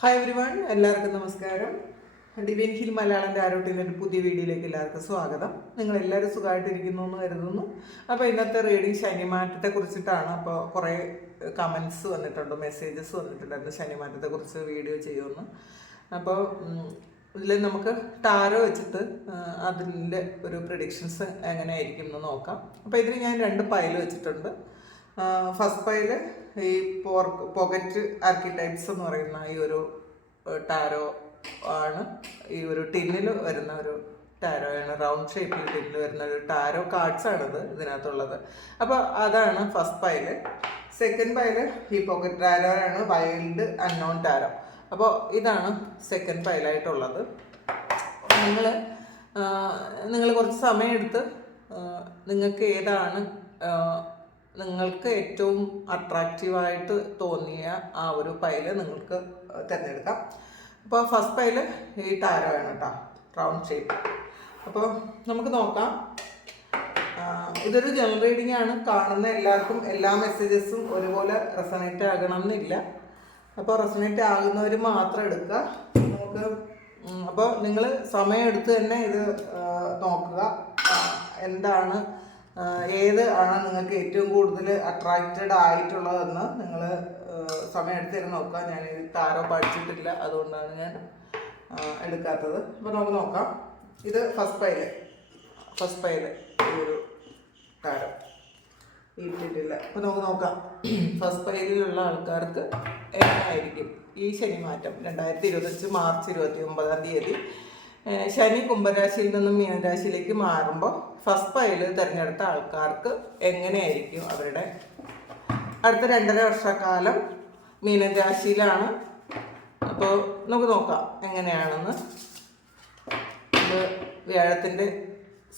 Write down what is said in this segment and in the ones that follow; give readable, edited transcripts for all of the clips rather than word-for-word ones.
Hi everyone, എല്ലാവർക്കും നമസ്കാരം. Divine hill Malayalam ടാരോട്ടിൻ്റെ ഒരു പുതിയ വീഡിയോയിലേക്ക് എല്ലാവർക്കും സ്വാഗതം. നിങ്ങളെല്ലാവരും സുഖമായിട്ടിരിക്കുന്നു എന്ന് കരുതുന്നു. അപ്പോൾ ഇന്നത്തെ റീഡിങ് ശനിമാറ്റത്തെ കുറിച്ചിട്ടാണ്. അപ്പോൾ കുറേ കമൻസ് വന്നിട്ടുണ്ട്, മെസ്സേജസ് വന്നിട്ടുണ്ടായിരുന്നു ശനിമാറ്റത്തെക്കുറിച്ച് വീഡിയോ ചെയ്യുമെന്ന്. അപ്പോൾ ഇതിൽ നമുക്ക് ടാരോ വെച്ചിട്ട് അതിൻ്റെ ഒരു പ്രിഡിക്ഷൻസ് എങ്ങനെയായിരിക്കും എന്ന് നോക്കാം. അപ്പോൾ ഇതിന് ഞാൻ 2 പൈൽ വെച്ചിട്ടുണ്ട്. ഫസ്റ്റ് പൈല് ഈ പോക്കറ്റ് ആർക്കിടൈപ്സ് എന്ന് പറയുന്ന ഈ ഒരു ടാരോ ആണ്. ഈ ഒരു ടിന്നിൽ വരുന്ന ഒരു ടാരോയാണ്, റൗണ്ട് ഷേപ്പിൽ ടിന്നിൽ വരുന്ന ഒരു ടാരോ കാർഡ്സ് ആണിത് ഇതിനകത്തുള്ളത്. അപ്പോൾ അതാണ് ഫസ്റ്റ് പൈല്. സെക്കൻഡ് പൈല് ഈ പോക്കറ്റ് ടാരോ ആണ്, വൈൽഡ് അൺനോൺ ടാരോ. അപ്പോൾ ഇതാണ് സെക്കൻഡ് പൈലായിട്ടുള്ളത്. നിങ്ങൾ കുറച്ച് സമയമെടുത്ത് നിങ്ങൾക്ക് ഏതാണ് നിങ്ങൾക്ക് ഏറ്റവും അട്രാക്റ്റീവായിട്ട് തോന്നിയ ആ ഒരു പൈല് നിങ്ങൾക്ക് തിരഞ്ഞെടുക്കാം. അപ്പോൾ ഫസ്റ്റ് പൈല് ഈ ടാരോ ആണ് കേട്ടോ, റൗണ്ട് ഷേപ്പ്. അപ്പോൾ നമുക്ക് നോക്കാം. ഇതൊരു ജനറൽ റീഡിംഗ് ആണ്. കാണുന്ന എല്ലാവർക്കും എല്ലാ മെസ്സേജസും ഒരുപോലെ റെസണേറ്റ് ആകണമെന്നില്ല. അപ്പോൾ റെസണേറ്റ് ആകുന്നവർ മാത്രം എടുക്കുക. നമുക്ക് അപ്പോൾ നിങ്ങൾ സമയമെടുത്ത് തന്നെ ഇത് നോക്കുക. എന്താണ് ഏത് ആണ് നിങ്ങൾക്ക് ഏറ്റവും കൂടുതൽ അട്രാക്റ്റഡ് ആയിട്ടുള്ളതെന്ന് നിങ്ങൾ സമയമെടുത്ത് തന്നെ നോക്കുക. ഞാൻ ടാരോ പഠിച്ചിട്ടില്ല, അതുകൊണ്ടാണ് ഞാൻ എടുക്കാത്തത്. അപ്പോൾ നമുക്ക് നോക്കാം. ഇത് ഫസ്റ്റ് പൈല് ഈ ഒരു ടാരോ ഇട്ടിട്ടില്ല. അപ്പോൾ നമുക്ക് നോക്കാം ഫസ്റ്റ് പൈലിലുള്ള ആൾക്കാർക്ക് എങ്ങനെയായിരിക്കും ഈ ശനിമാറ്റം. 2025 മാർച്ച് 29 ശനി കുംഭരാശിയിൽ നിന്നും മീനരാശിയിലേക്ക് മാറുമ്പോൾ ഫസ്റ്റ് പൈല് തിരഞ്ഞെടുത്ത ആൾക്കാർക്ക് എങ്ങനെയായിരിക്കും അവരുടെ അടുത്ത 2.5 വർഷക്കാലം മീനരാശിയിലാണ്. അപ്പോൾ നമുക്ക് നോക്കാം എങ്ങനെയാണെന്ന്. ഇത് വ്യാഴത്തിൻ്റെ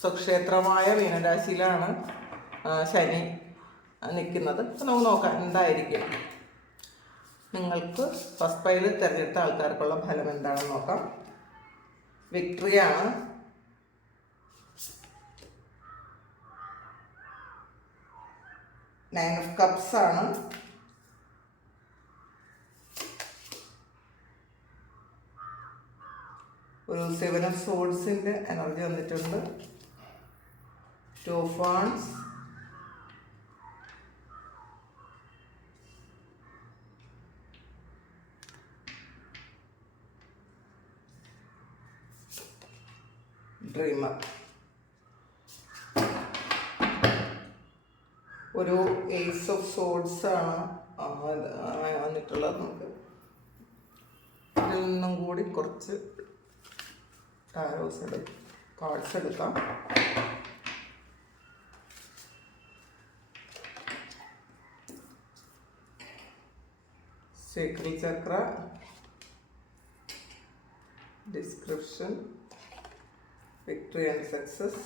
സ്വക്ഷേത്രമായ മീനരാശിയിലാണ് ശനി നിൽക്കുന്നത്. അപ്പോൾ നമുക്ക് നോക്കാം എന്തായിരിക്കും നിങ്ങൾക്ക് ഫസ്റ്റ് പൈല് തിരഞ്ഞെടുത്ത ആൾക്കാർക്കുള്ള ഫലം എന്താണെന്ന് നോക്കാം. വിക്ടറിയാണ്. നയൻ ഓഫ് കപ്സ് ആണ്. ഒരു 7 ഓഫ് സോഡ്സിൻ്റെ എനർജി വന്നിട്ടുണ്ട്. 2 ഓഫ് വാണ്ട്സ്, ഡ്രീമർ, ഒരു ഏസ് ഓഫ് സോഡ്സ് ആണ് വന്നിട്ടുള്ളത്. നമുക്ക് ഇതിൽ നിന്നും കൂടി കുറച്ച് കാർഡ്സ് എടുക്കാം. Sacral Chakra, description, victory and success,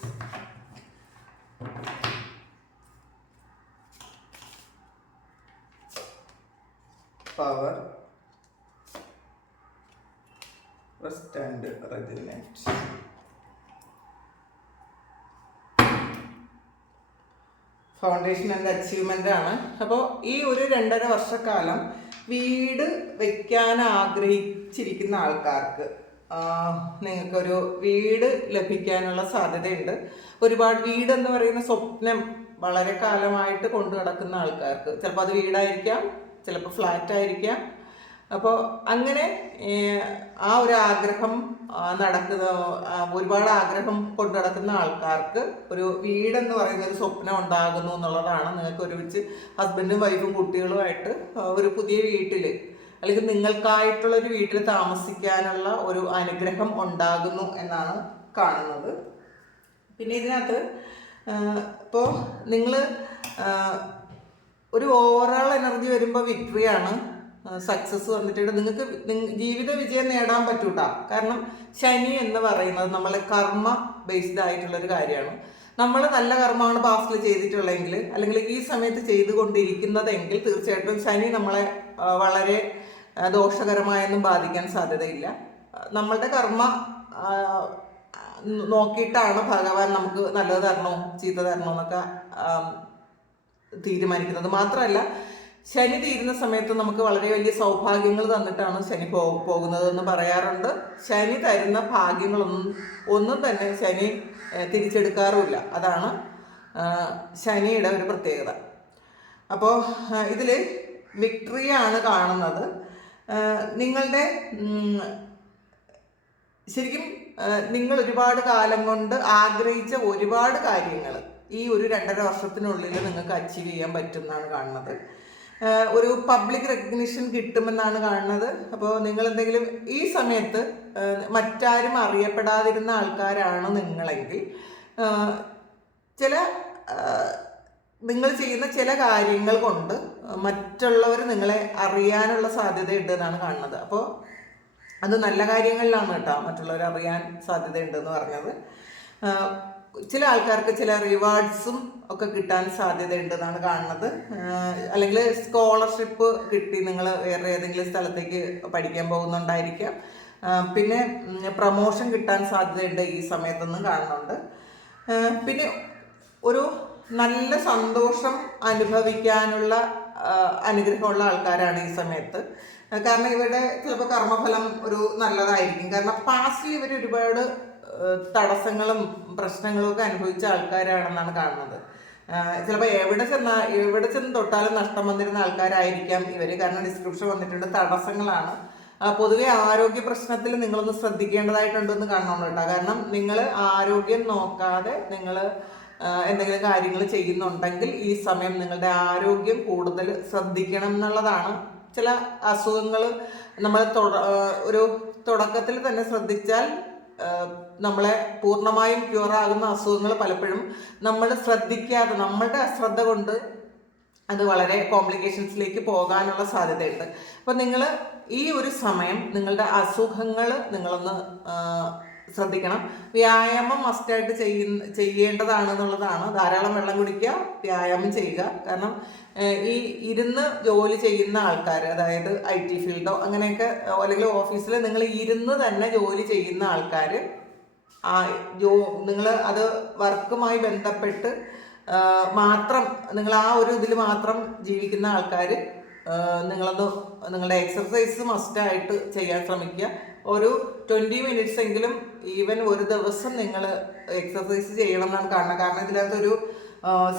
power, rest and rejuvenate. Foundation and achievement ആണ്. അപ്പോൾ ഈ ഒരു 2.5 വർഷക്കാലം വീട് വയ്ക്കാൻ ആഗ്രഹിച്ചിരിക്കുന്ന ആൾക്കാർക്ക് നിങ്ങൾക്കൊരു വീട് ലഭിക്കാനുള്ള സാധ്യതയുണ്ട്. ഒരുപാട് വീടെന്ന് പറയുന്ന സ്വപ്നം വളരെ കാലമായിട്ട് കൊണ്ടു നടക്കുന്ന ആൾക്കാർക്ക് ചിലപ്പോൾ അത് വീടായിരിക്കാം, ചിലപ്പോൾ ഫ്ലാറ്റ് ആയിരിക്കാം. അപ്പോൾ അങ്ങനെ ആ ഒരു ആഗ്രഹം നടക്കുന്ന ഒരുപാട് ആഗ്രഹം കൊണ്ടു നടക്കുന്ന ആൾക്കാർക്ക് ഒരു വീടെന്ന് പറയുന്ന ഒരു സ്വപ്നം ഉണ്ടാകുന്നു എന്നുള്ളതാണ്. നിങ്ങൾക്ക് ഒരുമിച്ച് ഹസ്ബൻഡും വൈഫും കുട്ടികളുമായിട്ട് ഒരു പുതിയ വീട്ടിൽ അല്ലെങ്കിൽ നിങ്ങൾക്കായിട്ടുള്ളൊരു വീട്ടിൽ താമസിക്കാനുള്ള ഒരു അനുഗ്രഹം ഉണ്ടാകുന്നു എന്നാണ് കാണുന്നത്. പിന്നെ ഇതിനകത്ത് ഇപ്പോൾ നിങ്ങൾ ഒരു ഓവറോൾ എനർജി വരുമ്പോൾ വിക്ടറിയാണ്, സക്സസ് വന്നിട്ടുണ്ട്. നിങ്ങൾക്ക് ജീവിത വിജയം നേടാൻ പറ്റൂട്ടാ. കാരണം ശനി എന്ന് പറയുന്നത് നമ്മളെ കർമ്മ ബേസ്ഡ് ആയിട്ടുള്ളൊരു കാര്യമാണ്. നമ്മൾ നല്ല കർമ്മമാണ് പാസ്റ്റിൽ ചെയ്തിട്ടുള്ളതെങ്കിൽ അല്ലെങ്കിൽ ഈ സമയത്ത് ചെയ്തുകൊണ്ടിരിക്കുന്നതെങ്കിൽ തീർച്ചയായിട്ടും ശനി നമ്മളെ വളരെ ദോഷകരമായൊന്നും ബാധിക്കാൻ സാധ്യതയില്ല. നമ്മളുടെ കർമ്മ നോക്കിയിട്ടാണ് ഭഗവാൻ നമുക്ക് നല്ലത് തരണോ ചീത്ത തരണോ എന്നൊക്കെ തീരുമാനിക്കുന്നത്. മാത്രമല്ല ശനി തീരുന്ന സമയത്ത് നമുക്ക് വളരെ വലിയ സൗഭാഗ്യങ്ങൾ തന്നിട്ടാണ് ശനി പോകുന്നതെന്ന് പറയാറുണ്ട്. ശനി തരുന്ന ഭാഗ്യങ്ങളൊന്നും തന്നെ ശനി തിരിച്ചെടുക്കാറുമില്ല. അതാണ് ശനിയുടെ ഒരു പ്രത്യേകത. അപ്പോൾ ഇതിൽ വിക്ടറിയാണ് കാണുന്നത്. നിങ്ങളുടെ ശരിക്കും നിങ്ങൾ ഒരുപാട് കാലം കൊണ്ട് ആഗ്രഹിച്ച ഒരുപാട് കാര്യങ്ങൾ ഈ ഒരു 2.5 വർഷത്തിനുള്ളിൽ നിങ്ങൾക്ക് അച്ചീവ് ചെയ്യാൻ പറ്റും എന്നാണ് കാണുന്നത്. ഒരു പബ്ലിക് റെക്കഗ്നിഷൻ കിട്ടുമെന്നാണ് കാണുന്നത്. അപ്പോൾ നിങ്ങൾ എന്തെങ്കിലും ഈ സമയത്ത് മറ്റാരും അറിയപ്പെടാതിരുന്ന ആൾക്കാരാണ് നിങ്ങളെങ്കിൽ നിങ്ങൾ ചെയ്യുന്ന ചില കാര്യങ്ങൾ കൊണ്ട് മറ്റുള്ളവർ നിങ്ങളെ അറിയാനുള്ള സാധ്യതയുണ്ട് എന്നാണ് കാണുന്നത്. അപ്പോൾ അത് നല്ല കാര്യങ്ങളിലാണ് കേട്ടോ മറ്റുള്ളവർ അറിയാൻ സാധ്യതയുണ്ടെന്ന് പറഞ്ഞത്. ചില ആൾക്കാർക്ക് ചില റിവാർഡ്സും ഒക്കെ കിട്ടാൻ സാധ്യതയുണ്ടെന്നാണ് കാണുന്നത്. അല്ലെങ്കിൽ സ്കോളർഷിപ്പ് കിട്ടി നിങ്ങൾ വേറെ ഏതെങ്കിലും സ്ഥലത്തേക്ക് പഠിക്കാൻ പോകുന്നുണ്ടായിരിക്കാം. പിന്നെ പ്രമോഷൻ കിട്ടാൻ സാധ്യതയുണ്ട് ഈ സമയത്തൊന്നും കാണുന്നുണ്ട്. പിന്നെ ഒരു നല്ല സന്തോഷം അനുഭവിക്കാനുള്ള അനുഗ്രഹമുള്ള ആൾക്കാരാണ് ഈ സമയത്ത്. കാരണം ഇവരുടെ ചിലപ്പോൾ കർമ്മഫലം ഒരു നല്ലതായിരിക്കും. കാരണം പാസ്റ്റിൽ ഇവർ ഒരുപാട് തടസ്സങ്ങളും പ്രശ്നങ്ങളും ഒക്കെ അനുഭവിച്ച ആൾക്കാരാണെന്നാണ് കാണുന്നത്. ചിലപ്പോൾ എവിടെ ചെന്ന് തൊട്ടാലും നഷ്ടം വന്നിരുന്ന ആൾക്കാരായിരിക്കാം ഇവർ. കാരണം ഡിസ്ക്രിപ്ഷൻ വന്നിട്ടുണ്ട് തടസ്സങ്ങളാണ്. പൊതുവെ ആരോഗ്യ പ്രശ്നത്തിൽ നിങ്ങളൊന്ന് ശ്രദ്ധിക്കേണ്ടതായിട്ടുണ്ടെന്ന് കാണണം കേട്ടോ. കാരണം നിങ്ങൾ ആരോഗ്യം നോക്കാതെ നിങ്ങൾ എന്തെങ്കിലും കാര്യങ്ങൾ ചെയ്യുന്നുണ്ടെങ്കിൽ ഈ സമയം നിങ്ങളുടെ ആരോഗ്യം കൂടുതൽ ശ്രദ്ധിക്കണം എന്നുള്ളതാണ്. ചില അസുഖങ്ങൾ നമ്മൾ ഒരു തുടക്കത്തിൽ തന്നെ ശ്രദ്ധിച്ചാൽ നമ്മളെ പൂർണ്ണമായും ക്യൂറാകുന്ന അസുഖങ്ങൾ പലപ്പോഴും നമ്മൾ ശ്രദ്ധിക്കാതെ നമ്മളുടെ അശ്രദ്ധ കൊണ്ട് അത് വളരെ കോംപ്ലിക്കേഷൻസിലേക്ക് പോകാനുള്ള സാധ്യതയുണ്ട്. അപ്പോൾ നിങ്ങൾ ഈ ഒരു സമയം നിങ്ങളുടെ അസുഖങ്ങൾ നിങ്ങളൊന്ന് ശ്രദ്ധിക്കണം. വ്യായാമം മസ്റ്റായിട്ട് ചെയ്യേണ്ടതാണെന്നുള്ളതാണ്. ധാരാളം വെള്ളം കുടിക്കുക, വ്യായാമം ചെയ്യുക. കാരണം ഈ ഇരുന്ന് ജോലി ചെയ്യുന്ന ആൾക്കാർ, അതായത് IT ഫീൽഡോ അങ്ങനെയൊക്കെ അല്ലെങ്കിൽ ഓഫീസിൽ നിങ്ങൾ ഇരുന്ന് തന്നെ ജോലി ചെയ്യുന്ന ആൾക്കാർ, നിങ്ങൾ അത് വർക്കുമായി ബന്ധപ്പെട്ട് മാത്രം നിങ്ങൾ ആ ഒരു ഇതിൽ മാത്രം ജീവിക്കുന്ന ആൾക്കാർ നിങ്ങളുടെ എക്സർസൈസ് മസ്റ്റായിട്ട് ചെയ്യാൻ ശ്രമിക്കുക. ഒരു 20 മിനിറ്റ്സ് എങ്കിലും ഈവൻ ഒരു ദിവസം നിങ്ങൾ എക്സർസൈസ് ചെയ്യണം എന്നാണ് കാണുന്നത്. കാരണം ഇതിനകത്തൊരു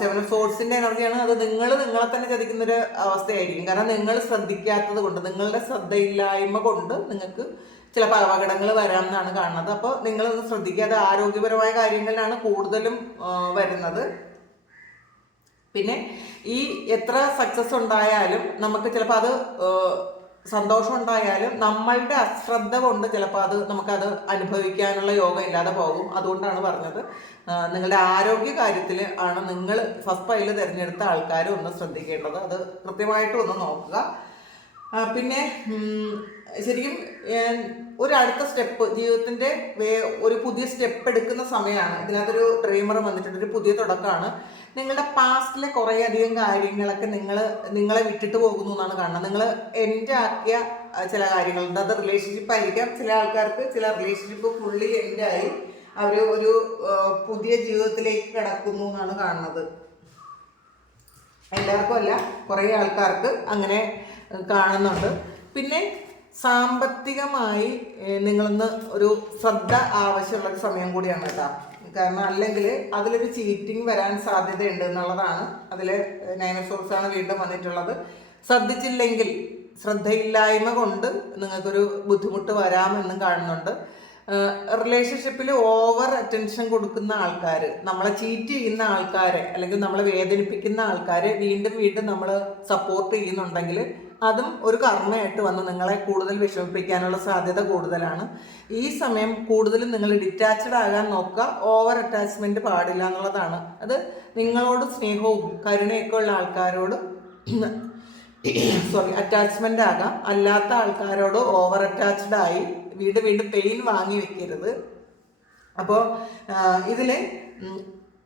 7 of Swordsന്റെ എനർജിയാണ്. അത് നിങ്ങളെ തന്നെ ചതിക്കുന്നൊരു അവസ്ഥയായിരിക്കും. കാരണം നിങ്ങൾ ശ്രദ്ധിക്കാത്തത് കൊണ്ട്, നിങ്ങളുടെ ശ്രദ്ധയില്ലായ്മ കൊണ്ട് നിങ്ങൾക്ക് ചിലപ്പോൾ അപകടങ്ങൾ വരാമെന്നാണ് കാണുന്നത്. അപ്പോൾ നിങ്ങളൊന്ന് ശ്രദ്ധിക്കാതെ ആരോഗ്യപരമായ കാര്യങ്ങളിലാണ് കൂടുതലും വരുന്നത്. പിന്നെ ഈ എത്ര സക്സസ് ഉണ്ടായാലും നമുക്ക് ചിലപ്പോൾ അത് സന്തോഷം ഉണ്ടായാലും നമ്മളുടെ അശ്രദ്ധ കൊണ്ട് ചിലപ്പോൾ നമുക്കത് അനുഭവിക്കാനുള്ള യോഗം ഇല്ലാതെ പോകും. അതുകൊണ്ടാണ് പറഞ്ഞത് നിങ്ങളുടെ ആരോഗ്യ കാര്യത്തിൽ ആണ് നിങ്ങൾ ഫസ്റ്റ് പ്രൈൽ തിരഞ്ഞെടുത്ത ആൾക്കാർ ഒന്ന് ശ്രദ്ധിക്കേണ്ടത്. അത് കൃത്യമായിട്ട് ഒന്ന് നോക്കുക. പിന്നെ ശരിക്കും ഒരു അടുത്ത സ്റ്റെപ്പ്, ജീവിതത്തിൻ്റെ ഒരു പുതിയ സ്റ്റെപ്പ് എടുക്കുന്ന സമയമാണ്. ഇതിനകത്തൊരു ഡ്രീമർ വന്നിട്ടുണ്ട്, ഒരു പുതിയ തുടക്കമാണ്. നിങ്ങളുടെ പാസ്റ്റിലെ കുറേയധികം കാര്യങ്ങളൊക്കെ നിങ്ങളെ വിട്ടിട്ട് പോകുന്നു എന്നാണ് കാണുന്നത്. നിങ്ങൾ എൻഡ് ആക്കിയ ചില കാര്യങ്ങളുണ്ട്. അത് റിലേഷൻഷിപ്പ് ആയിരിക്കാം. ചില ആൾക്കാർക്ക് ചില റിലേഷൻഷിപ്പ് ഫുള്ളി എൻഡായി അവർ ഒരു പുതിയ ജീവിതത്തിലേക്ക് കിടക്കുന്നു എന്നാണ് കാണുന്നത്. എല്ലാവർക്കും അല്ല, കുറേ ആൾക്കാർക്ക് അങ്ങനെ കാണുന്നുണ്ട്. പിന്നെ സാമ്പത്തികമായി നിങ്ങളൊന്ന് ഒരു ശ്രദ്ധ ആവശ്യമുള്ളൊരു സമയം കൂടിയാണ് കേട്ടോ. കാരണം അല്ലെങ്കിൽ അതിലൊരു ചീറ്റിംഗ് വരാൻ സാധ്യതയുണ്ട് എന്നുള്ളതാണ്. അതിൽ 9 of Swords ആണ് വീണ്ടും വന്നിട്ടുള്ളത്. ശ്രദ്ധിച്ചില്ലെങ്കിൽ, ശ്രദ്ധയില്ലായ്മ കൊണ്ട് നിങ്ങൾക്കൊരു ബുദ്ധിമുട്ട് വരാമെന്നും കാണുന്നുണ്ട്. റിലേഷൻഷിപ്പിൽ ഓവർ അറ്റൻഷൻ കൊടുക്കുന്ന ആൾക്കാർ, നമ്മളെ ചീറ്റ് ചെയ്യുന്ന ആൾക്കാരെ അല്ലെങ്കിൽ നമ്മളെ വേദനിപ്പിക്കുന്ന ആൾക്കാരെ വീണ്ടും വീണ്ടും നമ്മൾ സപ്പോർട്ട് ചെയ്യുന്നുണ്ടെങ്കിൽ അതും ഒരു കർമ്മയായിട്ട് വന്ന് നിങ്ങളെ കൂടുതൽ വിഷമിപ്പിക്കാനുള്ള സാധ്യത കൂടുതലാണ്. ഈ സമയം കൂടുതലും നിങ്ങൾ ഡിറ്റാച്ച്ഡ് ആകാൻ നോക്കുക. ഓവർ അറ്റാച്ച്മെൻറ്റ് പാടില്ല എന്നുള്ളതാണ്. അത് നിങ്ങളോട് സ്നേഹവും കരുണയൊക്കെ ഉള്ള ആൾക്കാരോട് അറ്റാച്ച്മെൻ്റ് ആകാം. അല്ലാത്ത ആൾക്കാരോട് ഓവർ അറ്റാച്ച്ഡ് ആയി വീണ്ടും വീണ്ടും പെയിൻ വാങ്ങി വെക്കരുത്. അപ്പോൾ ഇതിൽ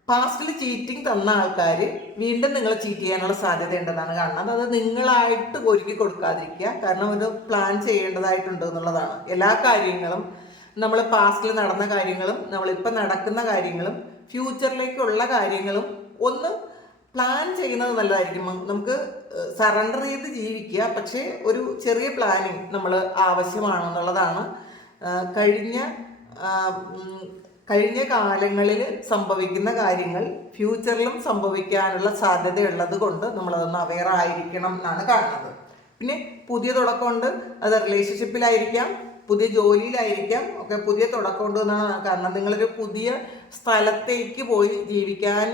പാസ്റ്റിൽ ചീറ്റിംഗ് തന്ന ആൾക്കാർ വീണ്ടും നിങ്ങളെ ചീറ്റ് ചെയ്യാനുള്ള സാധ്യത ഉണ്ടെന്നാണ് കാണുന്നത്. അത് നിങ്ങളായിട്ട് ഒരുക്കി കൊടുക്കാതിരിക്കുക. കാരണം ഒരു പ്ലാൻ ചെയ്യേണ്ടതായിട്ടുണ്ട് എന്നുള്ളതാണ്. എല്ലാ കാര്യങ്ങളും നമ്മൾ പാസ്റ്റിൽ നടന്ന കാര്യങ്ങളും നമ്മളിപ്പോൾ നടക്കുന്ന കാര്യങ്ങളും ഫ്യൂച്ചറിലേക്കുള്ള കാര്യങ്ങളും ഒന്ന് പ്ലാൻ ചെയ്യുന്നത് നല്ലതായിരിക്കും. നമുക്ക് സറണ്ടർ ചെയ്ത് ജീവിക്കുക, പക്ഷേ ഒരു ചെറിയ പ്ലാനിങ് നമ്മൾ ആവശ്യമാണെന്നുള്ളതാണ്. കഴിഞ്ഞ കഴിഞ്ഞ കാലങ്ങളിൽ സംഭവിക്കുന്ന കാര്യങ്ങൾ ഫ്യൂച്ചറിലും സംഭവിക്കാനുള്ള സാധ്യതയുള്ളത് കൊണ്ട് നമ്മളതൊന്ന് അവെയർ ആയിരിക്കണം എന്നാണ് കാണുന്നത്. പിന്നെ പുതിയ തുടക്കമുണ്ട്, അത് റിലേഷൻഷിപ്പിലായിരിക്കാം, പുതിയ ജോലിയിലായിരിക്കാം, ഒക്കെ പുതിയ തുടക്കമുണ്ട് എന്നാണ് കാരണം. നിങ്ങളൊരു പുതിയ സ്ഥലത്തേക്ക് പോയി ജീവിക്കാൻ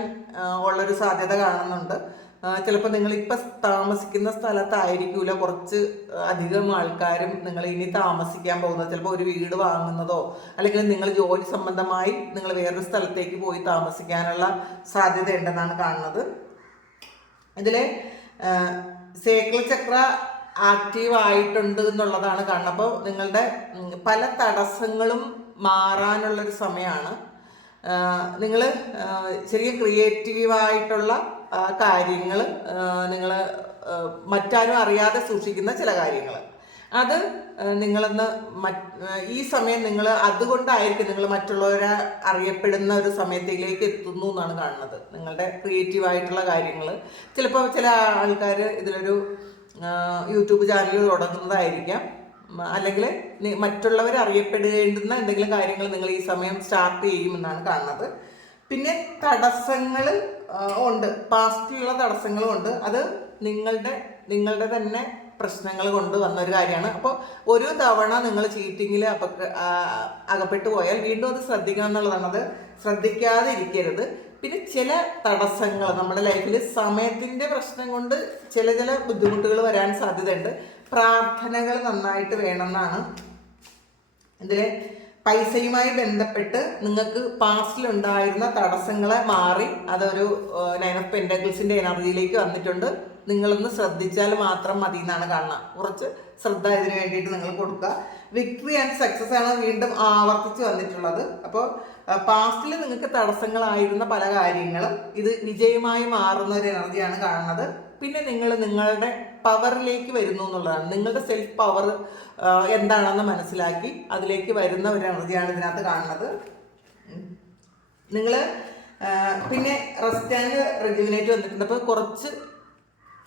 ഉള്ളൊരു സാധ്യത കാണുന്നുണ്ട്. ചിലപ്പോൾ നിങ്ങളിപ്പോൾ താമസിക്കുന്ന സ്ഥലത്തായിരിക്കില്ല കുറച്ച് അധികം ആൾക്കാരും നിങ്ങൾ ഇനി താമസിക്കാൻ പോകുന്നത്. ചിലപ്പോൾ ഒരു വീട് വാങ്ങുന്നതോ അല്ലെങ്കിൽ നിങ്ങൾ ജോലി സംബന്ധമായി നിങ്ങൾ വേറൊരു സ്ഥലത്തേക്ക് പോയി താമസിക്കാനുള്ള സാധ്യത ഉണ്ടെന്നാണ് കാണുന്നത്. ഇതിൽ സേക്ല ചക്ര ആക്റ്റീവ് ആയിട്ടുണ്ട് എന്നുള്ളതാണ് കാണുന്നത്. അപ്പോൾ നിങ്ങളുടെ പല തടസ്സങ്ങളും മാറാനുള്ളൊരു സമയമാണ്. നിങ്ങൾ ശരിക്കും ക്രിയേറ്റീവായിട്ടുള്ള കാര്യങ്ങൾ, നിങ്ങൾ മറ്റാരും അറിയാതെ സൂക്ഷിക്കുന്ന ചില കാര്യങ്ങൾ, അത് നിങ്ങളൊന്ന് ഈ സമയം നിങ്ങൾ അതുകൊണ്ടായിരിക്കും നിങ്ങൾ മറ്റുള്ളവരെ അറിയപ്പെടുന്ന ഒരു സമയത്തിലേക്ക് എത്തുന്നു എന്നാണ് കാണുന്നത്. നിങ്ങളുടെ ക്രിയേറ്റീവായിട്ടുള്ള കാര്യങ്ങൾ, ചിലപ്പോൾ ചില ആൾക്കാർ ഇതിലൊരു യൂട്യൂബ് ചാനൽ തുടങ്ങുന്നതായിരിക്കാം, അല്ലെങ്കിൽ മറ്റുള്ളവർ അറിയപ്പെടേണ്ടുന്ന എന്തെങ്കിലും കാര്യങ്ങൾ നിങ്ങൾ ഈ സമയം സ്റ്റാർട്ട് ചെയ്യുമെന്നാണ് കാണുന്നത്. പിന്നെ തടസ്സങ്ങൾ ഉണ്ട്, പാസ്റ്റിലുള്ള തടസ്സങ്ങളും ഉണ്ട്. അത് നിങ്ങളുടെ തന്നെ പ്രശ്നങ്ങൾ കൊണ്ട് വന്നൊരു കാര്യമാണ്. അപ്പോൾ ഒരു തവണ നിങ്ങൾ ചീറ്റിങ്ങിൽ അകപ്പെട്ടു പോയാൽ വീണ്ടും അത് ശ്രദ്ധിക്കണം എന്നുള്ളതാണ്. അത് ശ്രദ്ധിക്കാതെ ഇരിക്കരുത്. പിന്നെ ചില തടസ്സങ്ങൾ നമ്മുടെ ലൈഫിൽ സമയത്തിൻ്റെ പ്രശ്നം കൊണ്ട് ചില ബുദ്ധിമുട്ടുകൾ വരാൻ സാധ്യതയുണ്ട്. പ്രാർത്ഥനകൾ നന്നായിട്ട് വേണമെന്നാണ്. ഇതിൽ പൈസയുമായി ബന്ധപ്പെട്ട് നിങ്ങൾക്ക് പാസ്റ്റിലുണ്ടായിരുന്ന തടസ്സങ്ങളെ മാറി അതൊരു 9 ഓഫ് പെൻറ്റക്കിൾസിൻ്റെ എനർജിയിലേക്ക് വന്നിട്ടുണ്ട്. നിങ്ങളൊന്ന് ശ്രദ്ധിച്ചാൽ മാത്രം മതി എന്നാണ് കാണുക. കുറച്ച് ശ്രദ്ധ ഇതിന് വേണ്ടിയിട്ട് നിങ്ങൾ കൊടുക്കുക. വിക്ടറി ആൻഡ് സക്സസ് ആണ് വീണ്ടും ആവർത്തിച്ച് വന്നിട്ടുള്ളത്. അപ്പോൾ പാസ്റ്റിൽ നിങ്ങൾക്ക് തടസ്സങ്ങളായിരുന്ന പല കാര്യങ്ങളും ഇത് വിജയമായി മാറുന്ന ഒരു എനർജിയാണ് കാണുന്നത്. പിന്നെ നിങ്ങൾ നിങ്ങളുടെ പവറിലേക്ക് വരുന്നു എന്നുള്ളതാണ്. നിങ്ങളുടെ സെൽഫ് പവർ എന്താണെന്ന് മനസ്സിലാക്കി അതിലേക്ക് വരുന്ന ഒരു എനർജിയാണ് ഇതിനകത്ത് കാണുന്നത്. നിങ്ങൾ പിന്നെ റെസ്റ്റ് ആൻഡ് റെജുവിനേറ്റ് വന്നിട്ടുണ്ട്. അപ്പോൾ കുറച്ച്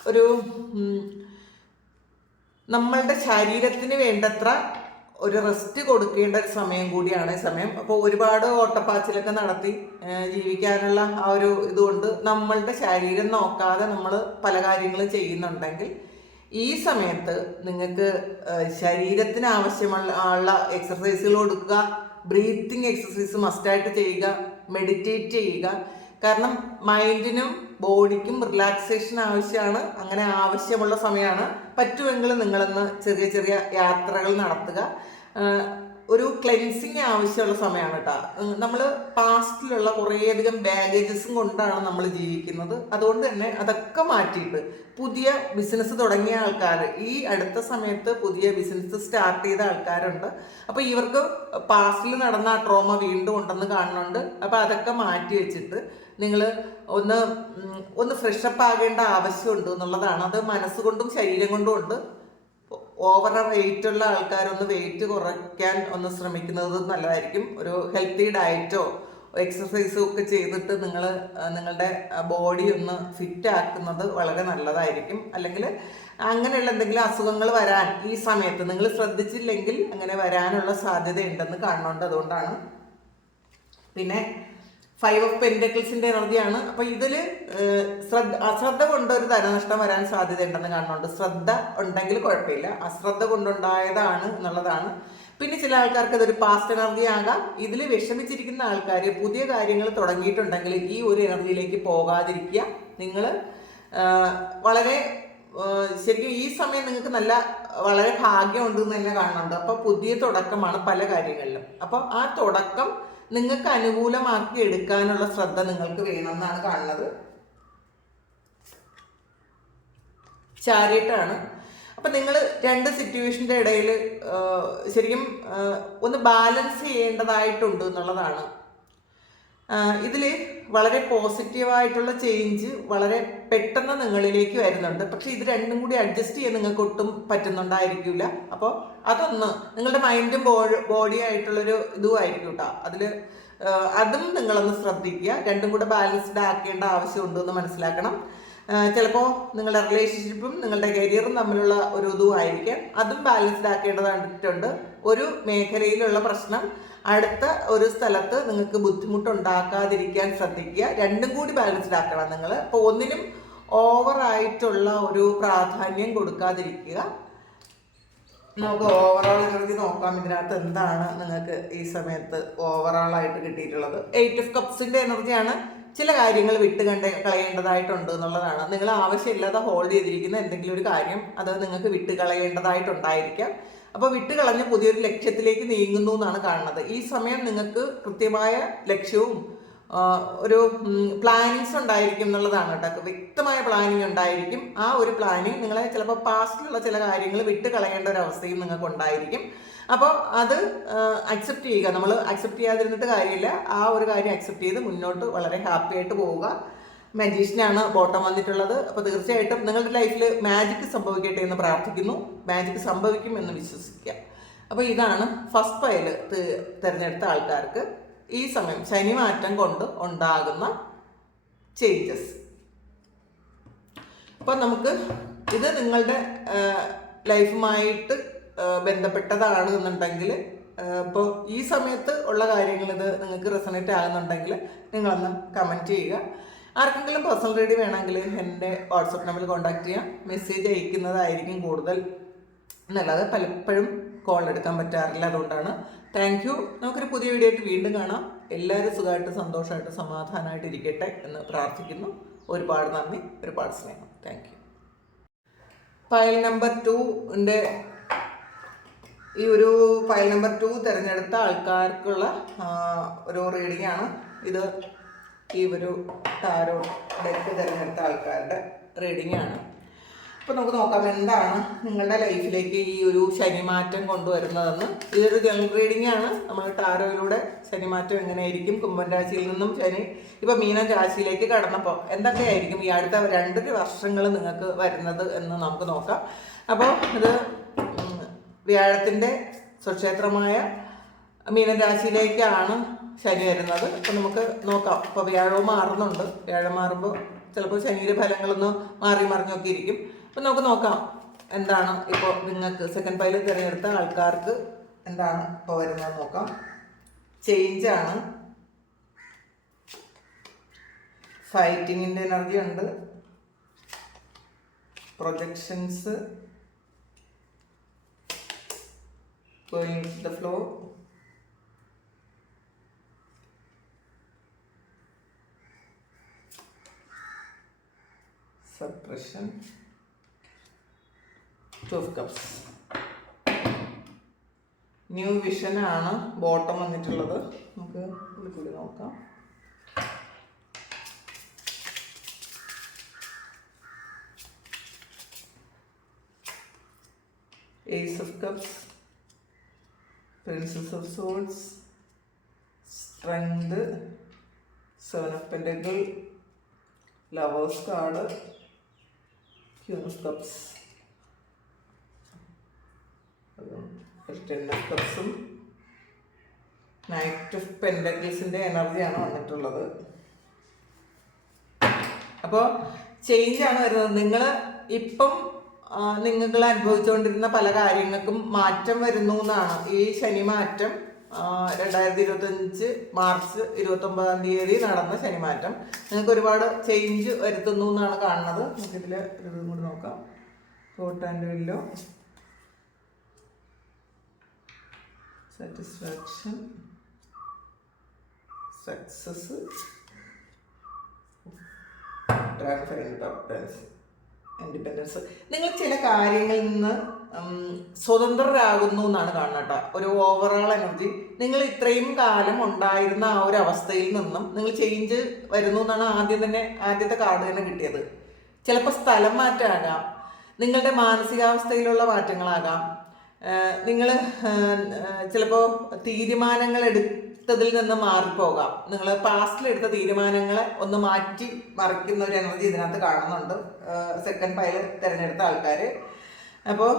ഒരു നമ്മളുടെ ശരീരത്തിന് വേണ്ടത്ര ഒരു റെസ്റ്റ് കൊടുക്കേണ്ട ഒരു സമയം കൂടിയാണ് ഈ സമയം. അപ്പോൾ ഒരുപാട് ഓട്ടപ്പാച്ചിലൊക്കെ നടത്തി ജീവിക്കാനുള്ള ആ ഒരു ഇതുകൊണ്ട് നമ്മളുടെ ശരീരം നോക്കാതെ നമ്മൾ പല കാര്യങ്ങളും ചെയ്യുന്നുണ്ടെങ്കിൽ ഈ സമയത്ത് നിങ്ങൾക്ക് ശരീരത്തിന് ആവശ്യമുള്ള എക്സർസൈസുകൾ കൊടുക്കുക. ബ്രീത്തിങ് എക്സർസൈസ് മസ്റ്റായിട്ട് ചെയ്യുക. മെഡിറ്റേറ്റ് ചെയ്യുക. കാരണം മൈൻഡിനും ബോഡിക്കും റിലാക്സേഷൻ ആവശ്യമാണ്. അങ്ങനെ ആവശ്യമുള്ള സമയമാണ്. പറ്റുമെങ്കിൽ നിങ്ങളൊന്ന് ചെറിയ ചെറിയ യാത്രകൾ നടത്തുക. ഒരു ക്ലെൻസിങ് ആവശ്യമുള്ള സമയമാണ് കേട്ടോ. നമ്മൾ പാസ്റ്റിലുള്ള കുറേയധികം ബാഗേജസും കൊണ്ടാണ് നമ്മൾ ജീവിക്കുന്നത്. അതുകൊണ്ട് തന്നെ അതൊക്കെ മാറ്റിയിട്ട് പുതിയ ബിസിനസ് തുടങ്ങിയ ആൾക്കാർ, ഈ അടുത്ത സമയത്ത് പുതിയ ബിസിനസ് സ്റ്റാർട്ട് ചെയ്ത ആൾക്കാരുണ്ട്. അപ്പോൾ ഇവർക്ക് പാസ്റ്റിൽ നടന്ന ആ ട്രോമ വീണ്ടും ഉണ്ടെന്ന് കാണുന്നുണ്ട്. അപ്പോൾ അതൊക്കെ മാറ്റി വെച്ചിട്ട് നിങ്ങൾ ഒന്ന് ഫ്രഷപ്പ് ആകേണ്ട ആവശ്യമുണ്ട് എന്നുള്ളതാണ്. അത് മനസ്സുകൊണ്ടും ശരീരം കൊണ്ടും ഉണ്ട്. ഓവർ വെയിറ്റുള്ള ആൾക്കാരൊന്ന് വെയിറ്റ് കുറയ്ക്കാൻ ഒന്ന് ശ്രമിക്കുന്നത് നല്ലതായിരിക്കും. ഒരു ഹെൽത്തി ഡയറ്റോ എക്സസൈസും ഒക്കെ ചെയ്തിട്ട് നിങ്ങളുടെ ബോഡി ഒന്ന് ഫിറ്റ് ആക്കുന്നത് വളരെ നല്ലതായിരിക്കും. അല്ലെങ്കിൽ അങ്ങനെയുള്ള എന്തെങ്കിലും അസുഖങ്ങൾ വരാൻ ഈ സമയത്ത് നിങ്ങൾ ശ്രദ്ധിച്ചില്ലെങ്കിൽ അങ്ങനെ വരാനുള്ള സാധ്യത ഉണ്ടെന്ന് കാണുന്നുണ്ട്. അതുകൊണ്ടാണ്. പിന്നെ 5 ഓഫ് പെൻറ്റക്കിൾസിൻ്റെ എനർജിയാണ്. അപ്പോൾ ഇതിൽ അശ്രദ്ധ കൊണ്ട് ഒരു ധനനഷ്ടം വരാൻ സാധ്യതയുണ്ടെന്ന് കാണുന്നുണ്ട്. ശ്രദ്ധ ഉണ്ടെങ്കിൽ കുഴപ്പമില്ല, അശ്രദ്ധ കൊണ്ടുണ്ടായതാണ് എന്നുള്ളതാണ്. പിന്നെ ചില ആൾക്കാർക്ക് ഇതൊരു പാസ്റ്റ് എനർജി ആകാം. ഇതിൽ വിഷമിച്ചിരിക്കുന്ന ആൾക്കാർ പുതിയ കാര്യങ്ങൾ തുടങ്ങിയിട്ടുണ്ടെങ്കിൽ ഈ ഒരു എനർജിയിലേക്ക് പോകാതിരിക്കുക. നിങ്ങൾ വളരെ ശരിക്കും ഈ സമയം നിങ്ങൾക്ക് വളരെ ഭാഗ്യമുണ്ട് എന്ന് തന്നെ കാണുന്നുണ്ട്. അപ്പോൾ പുതിയ തുടക്കമാണ് പല കാര്യങ്ങളിലും. അപ്പോൾ ആ തുടക്കം നിങ്ങൾക്ക് അനുകൂലമാക്കി എടുക്കാനുള്ള ശ്രദ്ധ നിങ്ങൾക്ക് വേണമെന്നാണ് കാണുന്നത്. ചാരിയറ്റാണ്. അപ്പം നിങ്ങൾ രണ്ട് സിറ്റുവേഷൻ്റെ ഇടയിൽ ശരിക്കും ഒന്ന് ബാലൻസ് ചെയ്യേണ്ടതായിട്ടുണ്ട് എന്നുള്ളതാണ്. ഇതിൽ വളരെ പോസിറ്റീവായിട്ടുള്ള ചേഞ്ച് വളരെ പെട്ടെന്ന് നിങ്ങളിലേക്ക് വരുന്നുണ്ട്. പക്ഷേ ഇത് രണ്ടും കൂടി അഡ്ജസ്റ്റ് ചെയ്യാൻ നിങ്ങൾക്ക് ഒട്ടും പറ്റുന്നുണ്ടായിരിക്കില്ല. അപ്പോൾ അതൊന്ന് നിങ്ങളുടെ മൈൻഡും ബോഡിയായിട്ടുള്ളൊരു ഇതുമായിരിക്കും കേട്ടോ. അതിൽ അതും നിങ്ങളൊന്ന് ശ്രദ്ധിക്കുക. രണ്ടും കൂടെ ബാലൻസ്ഡ് ആക്കേണ്ട ആവശ്യമുണ്ടെന്ന് മനസ്സിലാക്കണം. ചിലപ്പോൾ നിങ്ങളുടെ റിലേഷൻഷിപ്പും നിങ്ങളുടെ കരിയറും തമ്മിലുള്ള ഒരു ഇതും ആയിരിക്കാം, അതും ബാലൻസ്ഡ് ആക്കേണ്ടതായിട്ടുണ്ട്. ഒരു മേഖലയിലുള്ള പ്രശ്നം അടുത്ത ഒരു സ്ഥലത്ത് നിങ്ങൾക്ക് ബുദ്ധിമുട്ടുണ്ടാക്കാതിരിക്കാൻ ശ്രദ്ധിക്കുക. രണ്ടും കൂടി ബാലൻസ്ഡ് ആക്കണം നിങ്ങൾ. അപ്പോൾ ഒന്നിനും ഓവറായിട്ടുള്ള ഒരു പ്രാധാന്യം കൊടുക്കാതിരിക്കുക. നമുക്ക് ഓവറോൾ എനർജി നോക്കാം. ഇതിനകത്ത് എന്താണ് നിങ്ങൾക്ക് ഈ സമയത്ത് ഓവറോളായിട്ട് കിട്ടിയിട്ടുള്ളത്. 8 ഓഫ് കപ്സിൻ്റെ എനർജിയാണ്. ചില കാര്യങ്ങൾ കളയേണ്ടതായിട്ടുണ്ട് എന്നുള്ളതാണ്. നിങ്ങൾ ആവശ്യമില്ലാതെ ഹോൾഡ് ചെയ്തിരിക്കുന്ന എന്തെങ്കിലും ഒരു കാര്യം അത് നിങ്ങൾക്ക് കളയേണ്ടതായിട്ടുണ്ടായിരിക്കാം. അപ്പോൾ കളഞ്ഞ് പുതിയൊരു ലക്ഷ്യത്തിലേക്ക് നീങ്ങുന്നു എന്നാണ് കാണുന്നത്. ഈ സമയം നിങ്ങൾക്ക് കൃത്യമായ ലക്ഷ്യവും ഒരു പ്ലാനിങ്സ് ഉണ്ടായിരിക്കും എന്നുള്ളതാണ് കേട്ടോ. വ്യക്തമായ പ്ലാനിങ് ഉണ്ടായിരിക്കും. ആ ഒരു പ്ലാനിങ് നിങ്ങളെ ചിലപ്പോൾ പാസ്റ്റിലുള്ള ചില കാര്യങ്ങൾ കളയേണ്ട ഒരു അവസ്ഥയും നിങ്ങൾക്ക് ഉണ്ടായിരിക്കും. അപ്പോൾ അത് അക്സെപ്റ്റ് ചെയ്യുക. നമ്മൾ അക്സെപ്റ്റ് ചെയ്യാതിരുന്നിട്ട് കാര്യമില്ല. ആ ഒരു കാര്യം അക്സെപ്റ്റ് ചെയ്ത് മുന്നോട്ട് വളരെ ഹാപ്പി ആയിട്ട് പോവുക. മജീഷ്യനാണ് ബോട്ടം വന്നിട്ടുള്ളത്. അപ്പോൾ തീർച്ചയായിട്ടും നിങ്ങളുടെ ലൈഫിൽ മാജിക് സംഭവിക്കട്ടെ എന്ന് പ്രാർത്ഥിക്കുന്നു. മാജിക് സംഭവിക്കും എന്ന് വിശ്വസിക്കുക. അപ്പോൾ ഇതാണ് ഫസ്റ്റ് പൈൽ തിരഞ്ഞെടുത്ത ആൾക്കാർക്ക് ഈ സമയം ശനി മാറ്റം കൊണ്ട് ഉണ്ടാകുന്ന ചേഞ്ചസ്. അപ്പോൾ നമുക്ക് ഇത് നിങ്ങളുടെ ലൈഫുമായിട്ട് ബന്ധപ്പെട്ടതാണ് എന്നുണ്ടെങ്കിൽ, ഇപ്പോൾ ഈ സമയത്ത് ഉള്ള കാര്യങ്ങൾ ഇത് നിങ്ങൾക്ക് റെസണേറ്റ് ആകുന്നുണ്ടെങ്കിൽ നിങ്ങളൊന്ന് കമൻറ്റ് ചെയ്യുക. ആർക്കെങ്കിലും പേഴ്സണൽ റീഡ് വേണമെങ്കിൽ എൻ്റെ വാട്സപ്പ് നമ്പറിൽ കോൺടാക്ട് ചെയ്യാം. മെസ്സേജ് അയക്കുന്നതായിരിക്കും കൂടുതൽ എന്നല്ലാതെ പലപ്പോഴും കോൾ എടുക്കാൻ പറ്റാറില്ല. അതുകൊണ്ടാണ്. Thank you. നമുക്കൊരു പുതിയ വീഡിയോ ആയിട്ട് വീണ്ടും കാണാം. എല്ലാവരും സുഖമായിട്ട് സന്തോഷമായിട്ട് സമാധാനമായിട്ട് ഇരിക്കട്ടെ എന്ന് പ്രാർത്ഥിക്കുന്നു. ഒരുപാട് നന്ദി, ഒരുപാട് സ്നേഹം. Thank you. ഫയൽ നമ്പർ 2ൻ്റെ ഈ ഒരു ഫയൽ നമ്പർ 2 തിരഞ്ഞെടുത്ത ആൾക്കാർക്കുള്ള ഒരു റീഡിംഗ് ആണ് ഇത്. ഈ ഒരു ടാരോ ഡെക്ക് തിരഞ്ഞെടുത്ത ആൾക്കാരുടെ റീഡിംഗ് ആണ്. അപ്പോൾ നമുക്ക് നോക്കാം എന്താണ് നിങ്ങളുടെ ലൈഫിലേക്ക് ഈ ഒരു ശനിമാറ്റം കൊണ്ടുവരുന്നതെന്ന്. ഇതൊരു ജനറൽ റീഡിംഗ് ആണ്. നമ്മൾ ടാരോയിലൂടെ ശനിമാറ്റം എങ്ങനെയായിരിക്കും, കുംഭൻ രാശിയിൽ നിന്നും ശനി ഇപ്പോൾ മീനം രാശിയിലേക്ക് കടന്നപ്പോൾ എന്തൊക്കെയായിരിക്കും ഈ അടുത്ത 2 വർഷങ്ങൾ നിങ്ങൾക്ക് വരുന്നത് എന്ന് നമുക്ക് നോക്കാം. അപ്പോൾ ഇത് വ്യാഴത്തിൻ്റെ സ്വക്ഷേത്രമായ മീനം രാശിയിലേക്കാണ് ശനി വരുന്നത്. അപ്പോൾ നമുക്ക് നോക്കാം. ഇപ്പോൾ വ്യാഴവും മാറുന്നുണ്ട്. വ്യാഴം മാറുമ്പോൾ ചിലപ്പോൾ ശനിയുടെ ഫലങ്ങളൊന്ന് മാറി മറിഞ്ഞൊക്കെ ഇരിക്കും. അപ്പം നമുക്ക് നോക്കാം എന്താണ് ഇപ്പോൾ നിങ്ങൾക്ക് സെക്കൻഡ് പൈൽ തിരഞ്ഞെടുത്ത ആൾക്കാർക്ക് എന്താണ് ഇപ്പോൾ വരുന്നത് നോക്കാം. ചേഞ്ചാണ്, ഫൈറ്റിങ്ങിൻ്റെ എനർജി ഉണ്ട്, projections, going with the flow, suppression, 2 of cups. New വിഷനാണ് ബോട്ടം വന്നിട്ടുള്ളത്. നമുക്ക് കൂടി നോക്കാം. Ace of cups, Princess of swords, strength, 7 of pentacles, lovers card, Queen of cups, 10 of cupsum, Knight of Pentaclesന്റെ എനർജിയാണ് വന്നിട്ടുള്ളത്. അപ്പോൾ ചേഞ്ചാണ് വരുന്നത്. നിങ്ങൾ ഇപ്പം നിങ്ങൾ അനുഭവിച്ചുകൊണ്ടിരുന്ന പല കാര്യങ്ങൾക്കും മാറ്റം വരുന്നു എന്നാണ് ഈ ശനി മാറ്റം. 2025 മാർച്ച് 29 നടന്ന ശനിമാറ്റം നിങ്ങൾക്ക് ഒരുപാട് ചേഞ്ച് വരുത്തുന്നു എന്നാണ് കാണുന്നത്. നമുക്കിതിൽ ഇതും കൂടി നോക്കാം. Coat and willow, satisfaction, success, independence. നിങ്ങൾ ചില കാര്യങ്ങളിൽ നിന്ന് സ്വതന്ത്രരാകുന്നു എന്നാണ് കാണുന്നത് കേട്ടോ. ഒരു ഓവറോൾ എനർജി. നിങ്ങൾ ഇത്രയും കാലം ഉണ്ടായിരുന്ന ആ ഒരു അവസ്ഥയിൽ നിന്നും നിങ്ങൾ ചേഞ്ച് വരുന്നു എന്നാണ് ആദ്യത്തെ കാർഡ് തന്നെ കിട്ടിയത്. ചിലപ്പോൾ സ്ഥലം മാറ്റമാകാം, നിങ്ങളുടെ മാനസികാവസ്ഥയിലുള്ള മാറ്റങ്ങളാകാം, നിങ്ങൾ ചിലപ്പോൾ തീരുമാനങ്ങൾ എടുത്തതിൽ നിന്ന് മാറിപ്പോകാം. നിങ്ങൾ പാസ്റ്റിലെടുത്ത തീരുമാനങ്ങളെ ഒന്ന് മാറ്റി മറിക്കുന്ന ഒരു എനർജി ഇതിനകത്ത് കാണുന്നുണ്ട് സെക്കൻഡ് പൈൽ തിരഞ്ഞെടുത്ത ആൾക്കാർ. അപ്പോൾ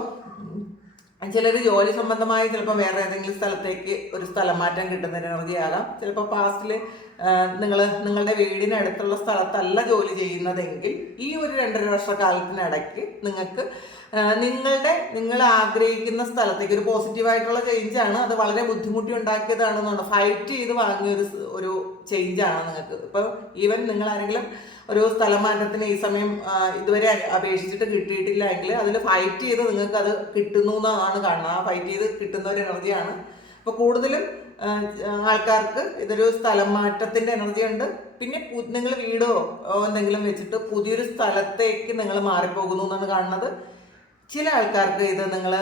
ചിലർ ജോലി സംബന്ധമായി ചിലപ്പോൾ വേറെ ഏതെങ്കിലും സ്ഥലത്തേക്ക് ഒരു സ്ഥലം മാറ്റം കിട്ടുന്ന എനർജി ആകാം. ചിലപ്പോൾ പാസ്റ്റിൽ നിങ്ങളുടെ വീടിനടുത്തുള്ള സ്ഥലത്തല്ല ജോലി ചെയ്യുന്നതെങ്കിൽ ഈ ഒരു 2.5 വർഷക്കാലത്തിനിടയ്ക്ക് നിങ്ങൾക്ക് നിങ്ങൾ ആഗ്രഹിക്കുന്ന സ്ഥലത്തേക്ക് ഒരു പോസിറ്റീവായിട്ടുള്ള ചേഞ്ചാണ്. അത് വളരെ ബുദ്ധിമുട്ടി ഉണ്ടാക്കിയതാണെന്നുണ്ട്, ഫൈറ്റ് ചെയ്ത് വാങ്ങിയ ഒരു ചേഞ്ചാണ് നിങ്ങൾക്ക്. ഇപ്പോൾ ഈവൻ നിങ്ങൾ ആരെങ്കിലും ഒരു സ്ഥലം മാറ്റത്തിന് ഈ സമയം ഇതുവരെ അപേക്ഷിച്ചിട്ട് കിട്ടിയിട്ടില്ല എങ്കിൽ അതിൽ ഫൈറ്റ് ചെയ്ത് നിങ്ങൾക്ക് അത് കിട്ടുന്നു എന്നാണ് കാണുന്നത്. ആ ഫൈറ്റ് ചെയ്ത് കിട്ടുന്ന ഒരു എനർജിയാണ്. അപ്പോൾ കൂടുതലും ആൾക്കാർക്ക് ഇതൊരു സ്ഥലം മാറ്റത്തിൻ്റെ എനർജി ഉണ്ട്. പിന്നെ നിങ്ങൾ വീടോ എന്തെങ്കിലും വെച്ചിട്ട് പുതിയൊരു സ്ഥലത്തേക്ക് നിങ്ങൾ മാറിപ്പോകുന്നു എന്നാണ് കാണുന്നത്. ചില ആൾക്കാർക്ക് ഇത് നിങ്ങൾ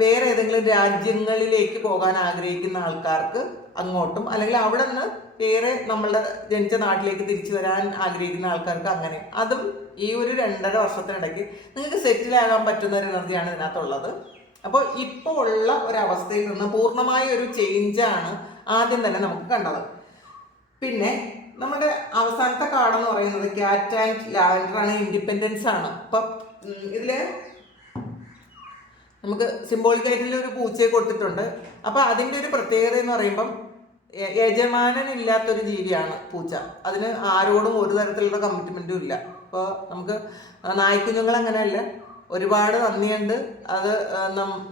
വേറെ ഏതെങ്കിലും രാജ്യങ്ങളിലേക്ക് പോകാൻ ആഗ്രഹിക്കുന്ന ആൾക്കാർക്ക് അങ്ങോട്ടും, അല്ലെങ്കിൽ അവിടെ നിന്ന് വേറെ നമ്മളുടെ ജനിച്ച നാട്ടിലേക്ക് തിരിച്ചു വരാൻ ആഗ്രഹിക്കുന്ന ആൾക്കാർക്ക് അങ്ങനെ. അതും ഈ ഒരു 2.5 വർഷത്തിനിടയ്ക്ക് നിങ്ങൾക്ക് സെറ്റിലാകാൻ പറ്റുന്ന ഒരു എനർജിയാണ് ഇതിനകത്തുള്ളത്. അപ്പോൾ ഇപ്പോൾ ഉള്ള ഒരവസ്ഥയിൽ നിന്ന് പൂർണ്ണമായ ഒരു ചേഞ്ചാണ് ആദ്യം തന്നെ നമുക്ക് കണ്ടത്. പിന്നെ നമ്മുടെ അവസാനത്തെ കാർഡെന്ന് പറയുന്നത് ക്യാറ്റ് ആൻഡ് ലാവൻഡർ ആണ്, ഇൻഡിപെൻഡൻസ് ആണ്. അപ്പം ഇതിൽ നമുക്ക് സിംബോളിക്കായിട്ടുള്ള ഒരു പൂച്ചയെ കൊടുത്തിട്ടുണ്ട്. അപ്പോൾ അതിൻ്റെ ഒരു പ്രത്യേകത എന്ന് പറയുമ്പം യജമാനനില്ലാത്തൊരു ജീവിയാണ് പൂച്ച. അതിന് ആരോടും ഒരു തരത്തിലുള്ള കമ്മിറ്റ്മെൻറ്റും ഇല്ല. ഇപ്പോൾ നമുക്ക് നായ്ക്കുഞ്ഞുങ്ങൾ അങ്ങനെയല്ല, ഒരുപാട് നന്ദിയുണ്ട്. അത്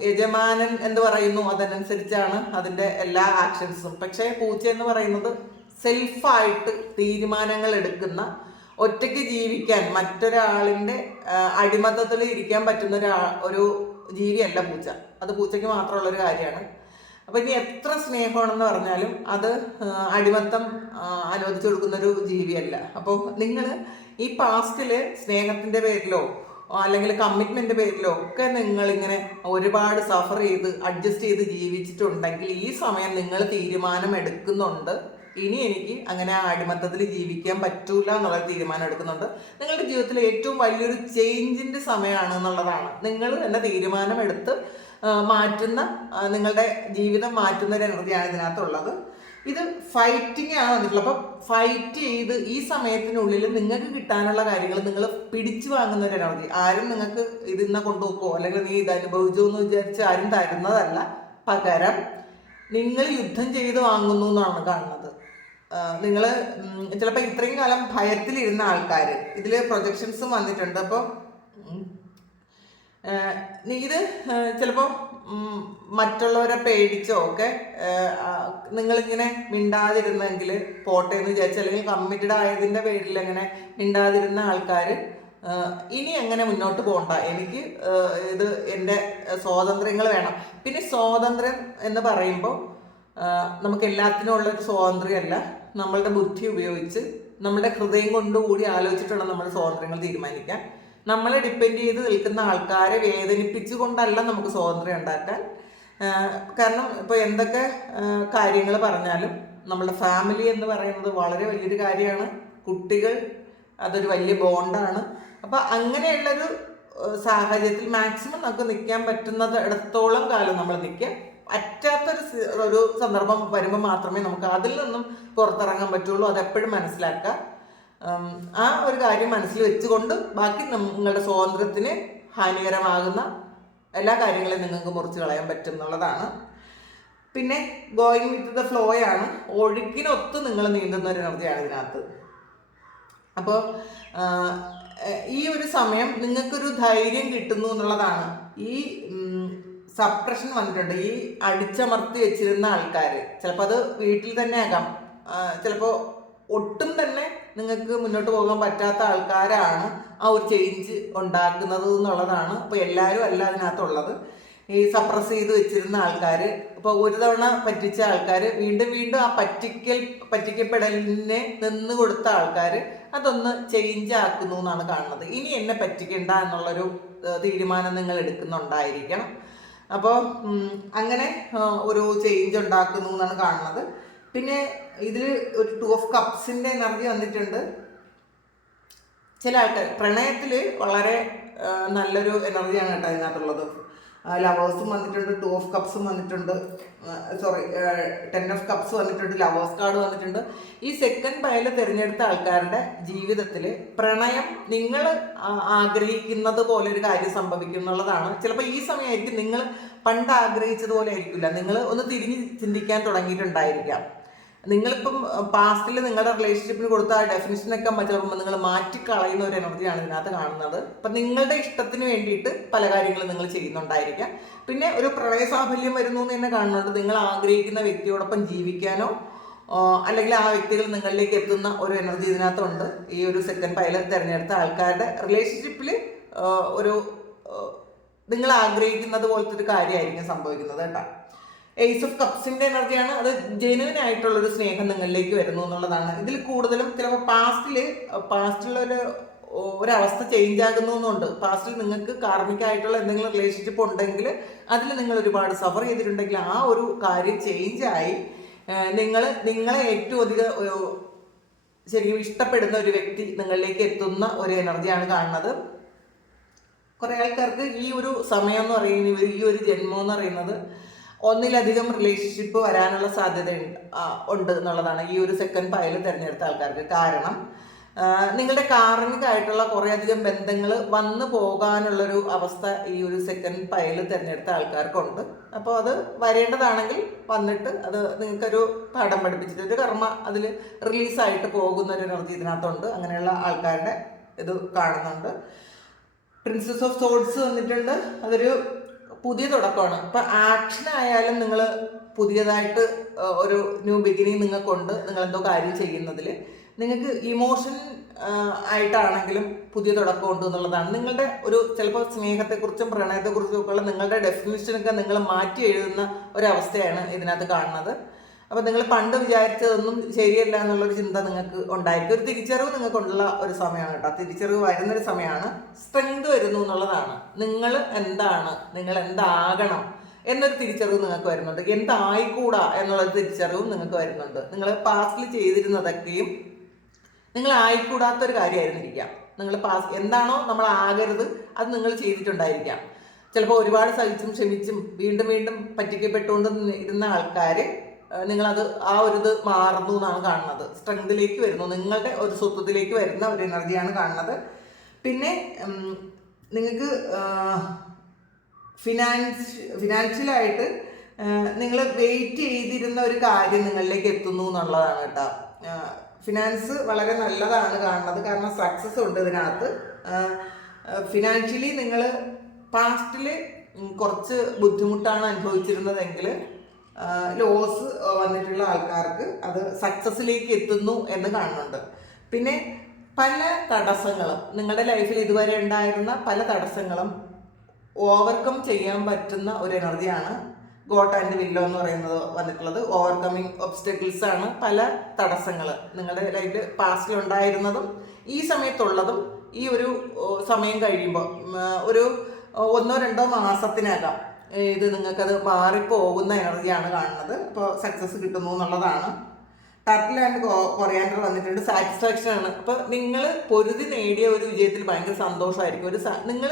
യജമാനൻ എന്ന് പറയുന്നു, അതനുസരിച്ചാണ് അതിൻ്റെ എല്ലാ ആക്ഷൻസും. പക്ഷേ പൂച്ച എന്ന് പറയുന്നത് സെൽഫായിട്ട് തീരുമാനങ്ങൾ എടുക്കുന്ന, ഒറ്റയ്ക്ക് ജീവിക്കാൻ, മറ്റൊരാളിൻ്റെ അടിമത്തത്തിൽ ഇരിക്കാൻ പറ്റുന്ന ഒരു ജീവിയല്ല പൂച്ച. അത് പൂച്ചയ്ക്ക് മാത്രമുള്ളൊരു കാര്യമാണ്. അപ്പോൾ ഇനി എത്ര സ്നേഹമാണെന്ന് പറഞ്ഞാലും അത് അടിമത്തം അനുവദിച്ചു കൊടുക്കുന്നൊരു ജീവിയല്ല. അപ്പോൾ നിങ്ങൾ ഈ പാസ്റ്റിൽ സ്നേഹത്തിൻ്റെ പേരിലോ അല്ലെങ്കിൽ കമ്മിറ്റ്മെൻറ്റ് പേരിലോ ഒക്കെ നിങ്ങളിങ്ങനെ ഒരുപാട് സഫർ ചെയ്ത് അഡ്ജസ്റ്റ് ചെയ്ത് ജീവിച്ചിട്ടുണ്ടെങ്കിൽ ഈ സമയം നിങ്ങൾ തീരുമാനം എടുക്കുന്നുണ്ട്, ഇനി എനിക്ക് അങ്ങനെ ആ അടിമത്തത്തിൽ ജീവിക്കാൻ പറ്റൂല എന്നുള്ള തീരുമാനം എടുക്കുന്നുണ്ട്. നിങ്ങളുടെ ജീവിതത്തിൽ ഏറ്റവും വലിയൊരു ചേഞ്ചിൻ്റെ സമയമാണ് എന്നുള്ളതാണ്. നിങ്ങൾ തന്നെ തീരുമാനമെടുത്ത് മാറ്റുന്ന, നിങ്ങളുടെ ജീവിതം മാറ്റുന്ന ഒരു എനർജിയാണ് ഇതിനകത്തുള്ളത്. ഇത് ഫൈറ്റിംഗ് ആണ് വന്നിട്ടുള്ളത്. അപ്പം ഫൈറ്റ് ചെയ്ത് ഈ സമയത്തിനുള്ളിൽ നിങ്ങൾക്ക് കിട്ടാനുള്ള കാര്യങ്ങൾ നിങ്ങൾ പിടിച്ചു വാങ്ങുന്ന ഒരു എനർജി. ആരും നിങ്ങൾക്ക് ഇതിന്ന് കൊണ്ടുപോക്കോ അല്ലെങ്കിൽ നീ ഇത് അനുഭവിച്ചോ എന്ന് വിചാരിച്ച് ആരും തരുന്നതല്ല. പകരം നിങ്ങൾ യുദ്ധം ചെയ്ത് വാങ്ങുന്നു എന്നാണ് കാണുന്നത്. നിങ്ങൾ ചിലപ്പോൾ ഇത്രയും കാലം ഭയത്തിലിരുന്ന ആൾക്കാർ, ഇതിൽ പ്രൊജക്ഷൻസും വന്നിട്ടുണ്ട്. അപ്പോൾ ഇത് ചിലപ്പോൾ മറ്റുള്ളവരെ പേടിച്ചോ ഒക്കെ നിങ്ങളിങ്ങനെ മിണ്ടാതിരുന്നെങ്കിൽ പോട്ടെ എന്ന് വിചാരിച്ചു, അല്ലെങ്കിൽ കമ്മിറ്റഡ് ആയതിൻ്റെ പേരിൽ അങ്ങനെ മിണ്ടാതിരുന്ന ആൾക്കാർ ഇനി എങ്ങനെ മുന്നോട്ട് പോകണ്ട, എനിക്ക് ഇത് എൻ്റെ സ്വാതന്ത്ര്യങ്ങൾ വേണം. പിന്നെ സ്വാതന്ത്ര്യം എന്ന് പറയുമ്പോൾ നമുക്ക് എല്ലാത്തിനും ഉള്ളൊരു സ്വാതന്ത്ര്യമല്ല. നമ്മളുടെ ബുദ്ധി ഉപയോഗിച്ച് നമ്മളുടെ ഹൃദയം കൊണ്ടുകൂടി ആലോചിച്ചിട്ടുള്ള നമ്മുടെ സ്വാതന്ത്ര്യങ്ങൾ തീരുമാനിക്കാൻ. നമ്മളെ ഡിപ്പെൻഡ് ചെയ്ത് നിൽക്കുന്ന ആൾക്കാരെ വേദനിപ്പിച്ചുകൊണ്ടല്ല നമുക്ക് സ്വാതന്ത്ര്യം ഉണ്ടാക്കാൻ. കാരണം ഇപ്പോൾ എന്തൊക്കെ കാര്യങ്ങൾ പറഞ്ഞാലും നമ്മളുടെ ഫാമിലി എന്ന് പറയുന്നത് വളരെ വലിയൊരു കാര്യമാണ്. കുട്ടികൾ അതൊരു വലിയ ബോണ്ടാണ്. അപ്പോൾ അങ്ങനെയുള്ളൊരു സാഹചര്യത്തിൽ മാക്സിമം നമുക്ക് നിൽക്കാൻ പറ്റുന്നത് ഇടത്തോളം കാലം നമ്മൾ നിൽക്കുക. പറ്റാത്തൊരു സന്ദർഭം വരുമ്പോൾ മാത്രമേ നമുക്ക് അതിൽ നിന്നും പുറത്തിറങ്ങാൻ പറ്റുള്ളൂ. അതെപ്പോഴും മനസ്സിലാക്കുക. ആ ഒരു കാര്യം മനസ്സിൽ വെച്ചുകൊണ്ട് ബാക്കി നിങ്ങളുടെ സ്വാതന്ത്ര്യത്തിന് ഹാനികരമാകുന്ന എല്ലാ കാര്യങ്ങളെയും നിങ്ങൾക്ക് മുറിച്ച് കളയാൻ പറ്റും എന്നുള്ളതാണ്. പിന്നെ ഗോയിങ് വിത്ത് ദ ഫ്ലോയാണ്, ഒഴുക്കിനൊത്ത് നിങ്ങൾ നീന്തുന്ന ഒരു എനർജിയാണ് ഇതിനകത്ത്. അപ്പോൾ ഈ ഒരു സമയം നിങ്ങൾക്കൊരു ധൈര്യം കിട്ടുന്നു എന്നുള്ളതാണ്. ഈ സപ്രഷൻ വന്നിട്ടുണ്ട്. ഈ അടിച്ചമർത്തി വെച്ചിരുന്ന ആൾക്കാർ, ചിലപ്പോൾ അത് വീട്ടിൽ തന്നെ ആകാം, ചിലപ്പോൾ ഒട്ടും തന്നെ നിങ്ങൾക്ക് മുന്നോട്ട് പോകാൻ പറ്റാത്ത ആൾക്കാരാണ് ആ ഒരു ചേഞ്ച് ഉണ്ടാക്കുന്നത് എന്നുള്ളതാണ്. അപ്പോൾ എല്ലാവരും അല്ല അതിനകത്തുള്ളത്. ഈ സപ്രസ് ചെയ്ത് വെച്ചിരുന്ന ആൾക്കാർ, ഇപ്പോൾ ഒരു തവണ പറ്റിച്ച ആൾക്കാർ വീണ്ടും വീണ്ടും ആ പറ്റിക്കപ്പെടലിനെ നിന്ന് കൊടുത്ത ആൾക്കാർ അതൊന്ന് ചേഞ്ച് ആക്കുന്നു എന്നാണ് കാണുന്നത്. ഇനി എന്നെ പറ്റിക്കണ്ട എന്നുള്ളൊരു തീരുമാനം നിങ്ങൾ എടുക്കുന്നുണ്ടായിരിക്കണം. അപ്പോൾ അങ്ങനെ ഒരു ചേഞ്ച് ഉണ്ടാക്കുന്നു എന്നാണ് കാണുന്നത്. പിന്നെ ഇതിൽ ഒരു 2 of Cups എനർജി വന്നിട്ടുണ്ട്. ചില ആൾക്കാർ പ്രണയത്തിൽ വളരെ നല്ലൊരു എനർജിയാണ് കേട്ടോ അതിനകത്തുള്ളത്. ലവേഴ്സും വന്നിട്ടുണ്ട്, 2 ഓഫ് കപ്സും വന്നിട്ടുണ്ട്, സോറി 10 ഓഫ് കപ്സ് വന്നിട്ടുണ്ട്, ലവേഴ്സ് കാർഡ് വന്നിട്ടുണ്ട്. ഈ സെക്കൻഡ് പൈൽ തിരഞ്ഞെടുത്ത ആൾക്കാരുടെ ജീവിതത്തിൽ പ്രണയം നിങ്ങൾ ആഗ്രഹിക്കുന്നത് പോലെ ഒരു കാര്യം സംഭവിക്കും എന്നുള്ളതാണ്. ചിലപ്പോൾ ഈ സമയമായിരിക്കും നിങ്ങൾ പണ്ട് ആഗ്രഹിച്ചതുപോലെ ആയിരിക്കില്ല, നിങ്ങൾ ഒന്ന് തിരിഞ്ഞ് ചിന്തിക്കാൻ തുടങ്ങിയിട്ടുണ്ടായിരിക്കാം. നിങ്ങളിപ്പം പാസ്റ്റിൽ നിങ്ങളുടെ റിലേഷൻഷിപ്പിന് കൊടുത്ത ആ ഡെഫിനിഷനൊക്കെ ചിലപ്പോൾ നിങ്ങൾ മാറ്റിക്കളയുന്ന ഒരു എനർജിയാണ് ഇതിനകത്ത് കാണുന്നത്. അപ്പം നിങ്ങളുടെ ഇഷ്ടത്തിന് വേണ്ടിയിട്ട് പല കാര്യങ്ങളും നിങ്ങൾ ചെയ്യുന്നുണ്ടായിരിക്കാം. പിന്നെ ഒരു പ്രണയ സാഫല്യം വരുന്നു എന്ന് തന്നെ കാണുന്നുണ്ട്. നിങ്ങൾ ആഗ്രഹിക്കുന്ന വ്യക്തിയോടൊപ്പം ജീവിക്കാനോ അല്ലെങ്കിൽ ആ വ്യക്തികൾ നിങ്ങളിലേക്ക് എത്തുന്ന ഒരു എനർജി ഇതിനകത്തുണ്ട്. ഈ ഒരു സെക്കൻഡ് പൈലറ്റ് തിരഞ്ഞെടുത്ത ആൾക്കാരുടെ റിലേഷൻഷിപ്പിൽ ഒരു നിങ്ങൾ ആഗ്രഹിക്കുന്നത് പോലത്തെ ഒരു കാര്യമായിരിക്കും സംഭവിക്കുന്നത് കേട്ടോ. ഏസ് ഓഫ് കപ്സിന്റെ എനർജിയാണ്. അത് ജെനുവിൻ ആയിട്ടുള്ളൊരു സ്നേഹം നിങ്ങളിലേക്ക് വരുന്നു എന്നുള്ളതാണ്. ഇതിൽ കൂടുതലും ചിലപ്പോൾ പാസ്റ്റിലുള്ള ഒരവസ്ഥ ചേഞ്ച് ആകുന്നു എന്നുണ്ട്. പാസ്റ്റിൽ നിങ്ങൾക്ക് കാർമികമായിട്ടുള്ള എന്തെങ്കിലും റിലേഷൻഷിപ്പ് ഉണ്ടെങ്കിൽ അതിൽ നിങ്ങൾ ഒരുപാട് സഫർ ചെയ്തിട്ടുണ്ടെങ്കിൽ ആ ഒരു കാര്യം ചേഞ്ചായി നിങ്ങളെ ഏറ്റവും അധികം ശരിക്കും ഇഷ്ടപ്പെടുന്ന ഒരു വ്യക്തി നിങ്ങളിലേക്ക് എത്തുന്ന ഒരു എനർജിയാണ് കാണുന്നത്. കുറേ ആൾക്കാർക്ക് ഈ ഒരു സമയം എന്ന് പറയുന്നത്, ഈ ഒരു ജന്മം എന്ന് പറയുന്നത് ഒന്നിലധികം റിലേഷൻഷിപ്പ് വരാനുള്ള സാധ്യത ഉണ്ട് എന്നുള്ളതാണ് ഈ ഒരു സെക്കൻഡ് പൈൽ തിരഞ്ഞെടുത്ത ആൾക്കാർക്ക്. കാരണം നിങ്ങളുടെ കാർമികമായിട്ടുള്ള കുറേയധികം ബന്ധങ്ങൾ വന്നു പോകാനുള്ളൊരു അവസ്ഥ ഈ ഒരു സെക്കൻഡ് പൈൽ തിരഞ്ഞെടുത്ത ആൾക്കാർക്കുണ്ട്. അപ്പോൾ അത് വരേണ്ടതാണെങ്കിൽ വന്നിട്ട് അത് നിങ്ങൾക്കൊരു പാഠം പഠിപ്പിച്ചിട്ട് ഒരു കർമ്മ അതിൽ റിലീസായിട്ട് പോകുന്ന ഒരു എനർജി ഇതിനകത്തുണ്ട്. അങ്ങനെയുള്ള ആൾക്കാരുടെ ഇത് കാണുന്നുണ്ട്. പ്രിൻസസ് ഓഫ് സോഡ്സ് വന്നിട്ടുണ്ട്. അതൊരു പുതിയ തുടക്കമാണ്. ഇപ്പം ആക്ഷൻ ആയാലും നിങ്ങൾ പുതിയതായിട്ട് ഒരു ന്യൂ ബിഗിനിങ് നിങ്ങൾക്കുണ്ട്. നിങ്ങളെന്തോ കാര്യം ചെയ്യുന്നതിൽ നിങ്ങൾക്ക് ഇമോഷൻ ആയിട്ടാണെങ്കിലും പുതിയ തുടക്കമുണ്ട് എന്നുള്ളതാണ്. നിങ്ങളുടെ ഒരു ചിലപ്പോൾ സ്നേഹത്തെക്കുറിച്ചും പ്രണയത്തെക്കുറിച്ചും ഒക്കെ ഉള്ള നിങ്ങളുടെ ഡെഫിനിഷനൊക്കെ നിങ്ങൾ മാറ്റി എഴുതുന്ന ഒരവസ്ഥയാണ് ഇതിനകത്ത് കാണുന്നത്. അപ്പോൾ നിങ്ങൾ പണ്ട് വിചാരിച്ചതൊന്നും ശരിയല്ല എന്നുള്ളൊരു ചിന്ത നിങ്ങൾക്ക് ഉണ്ടായിരിക്കും. ഒരു തിരിച്ചറിവ് നിങ്ങൾക്കുള്ള ഒരു സമയമാണ് കേട്ടോ. തിരിച്ചറിവ് വരുന്നൊരു സമയമാണ്. സ്ട്രെങ്ത് വരുന്നു എന്നുള്ളതാണ്. നിങ്ങൾ എന്താണ്, നിങ്ങൾ എന്താകണം എന്നൊരു തിരിച്ചറിവ് നിങ്ങൾക്ക് വരുന്നുണ്ട്. എന്തായിക്കൂടാ എന്നുള്ളൊരു തിരിച്ചറിവും നിങ്ങൾക്ക് വരുന്നുണ്ട്. നിങ്ങൾ പാസ്റ്റിൽ ചെയ്തിരുന്നതൊക്കെയും നിങ്ങൾ ആയിക്കൂടാത്തൊരു കാര്യമായിരുന്നിരിക്കാം. നിങ്ങൾ എന്താണോ നമ്മൾ ആകരുത് അത് നിങ്ങൾ ചെയ്തിട്ടുണ്ടായിരിക്കാം. ചിലപ്പോൾ ഒരുപാട് സഹിച്ചും ക്ഷമിച്ചും വീണ്ടും വീണ്ടും പറ്റിക്കപ്പെട്ടുകൊണ്ട് ഇരുന്ന ആൾക്കാർ നിങ്ങളത് ആ ഒരു ഇത് മാറുന്നു എന്നാണ് കാണുന്നത്. സ്ട്രെങ്തിലേക്ക് വരുന്നു, നിങ്ങളുടെ ഒരു സ്വത്വത്തിലേക്ക് വരുന്ന ഒരു എനർജിയാണ് കാണുന്നത്. പിന്നെ നിങ്ങൾക്ക് ഫിനാൻഷ്യലായിട്ട് നിങ്ങൾ വെയിറ്റ് ചെയ്തിരുന്ന ഒരു കാര്യം നിങ്ങളിലേക്ക് എത്തുന്നു എന്നുള്ളതാണ് കേട്ടോ. ഫിനാൻസ് വളരെ നല്ലതാണ് കാണുന്നത്. കാരണം സക്സസ് ഉണ്ട് ഇതിനകത്ത്. ഫിനാൻഷ്യലി നിങ്ങൾ പാസ്റ്റിൽ കുറച്ച് ബുദ്ധിമുട്ടാണ് അനുഭവിച്ചിരുന്നതെങ്കിൽ ലോസ് വന്നിട്ടുള്ള ആൾക്കാർക്ക് അത് സക്സസ്സിലേക്ക് എത്തുന്നു എന്ന് കാണുന്നുണ്ട്. പിന്നെ പല തടസ്സങ്ങളും നിങ്ങളുടെ ലൈഫിൽ ഇതുവരെ ഉണ്ടായിരുന്ന പല തടസ്സങ്ങളും ഓവർകം ചെയ്യാൻ പറ്റുന്ന ഒരു എനർജിയാണ് ഗോട്ട് ആൻഡ് വില്ലോ എന്ന് പറയുന്നത് വന്നിട്ടുള്ളത്. ഓവർകമ്മിങ് ഒബ്സ്റ്റക്കിൾസ് ആണ് പല തടസ്സങ്ങൾ നിങ്ങളുടെ ലൈഫിൽ പാസ്റ്റിൽ ഉണ്ടായിരുന്നതും ഈ സമയത്തുള്ളതും ഈ ഒരു സമയം കഴിയുമ്പോൾ ഒരു 1-2 മാസത്തിനകം ഇത് നിങ്ങൾക്കത് മാറിപ്പോകുന്ന എനർജിയാണ് കാണുന്നത്. അപ്പോൾ സക്സസ് കിട്ടുന്നു എന്നുള്ളതാണ്. ടർട്ടിൽ ആൻഡ് കൊറിയാൻഡർ വന്നിട്ടുണ്ട്. സാറ്റിസ്ഫാക്ഷൻ ആണ്. അപ്പോൾ നിങ്ങൾ പൊരുതി നേടിയ ഒരു വിജയത്തിൽ ഭയങ്കര സന്തോഷമായിരിക്കും. നിങ്ങൾ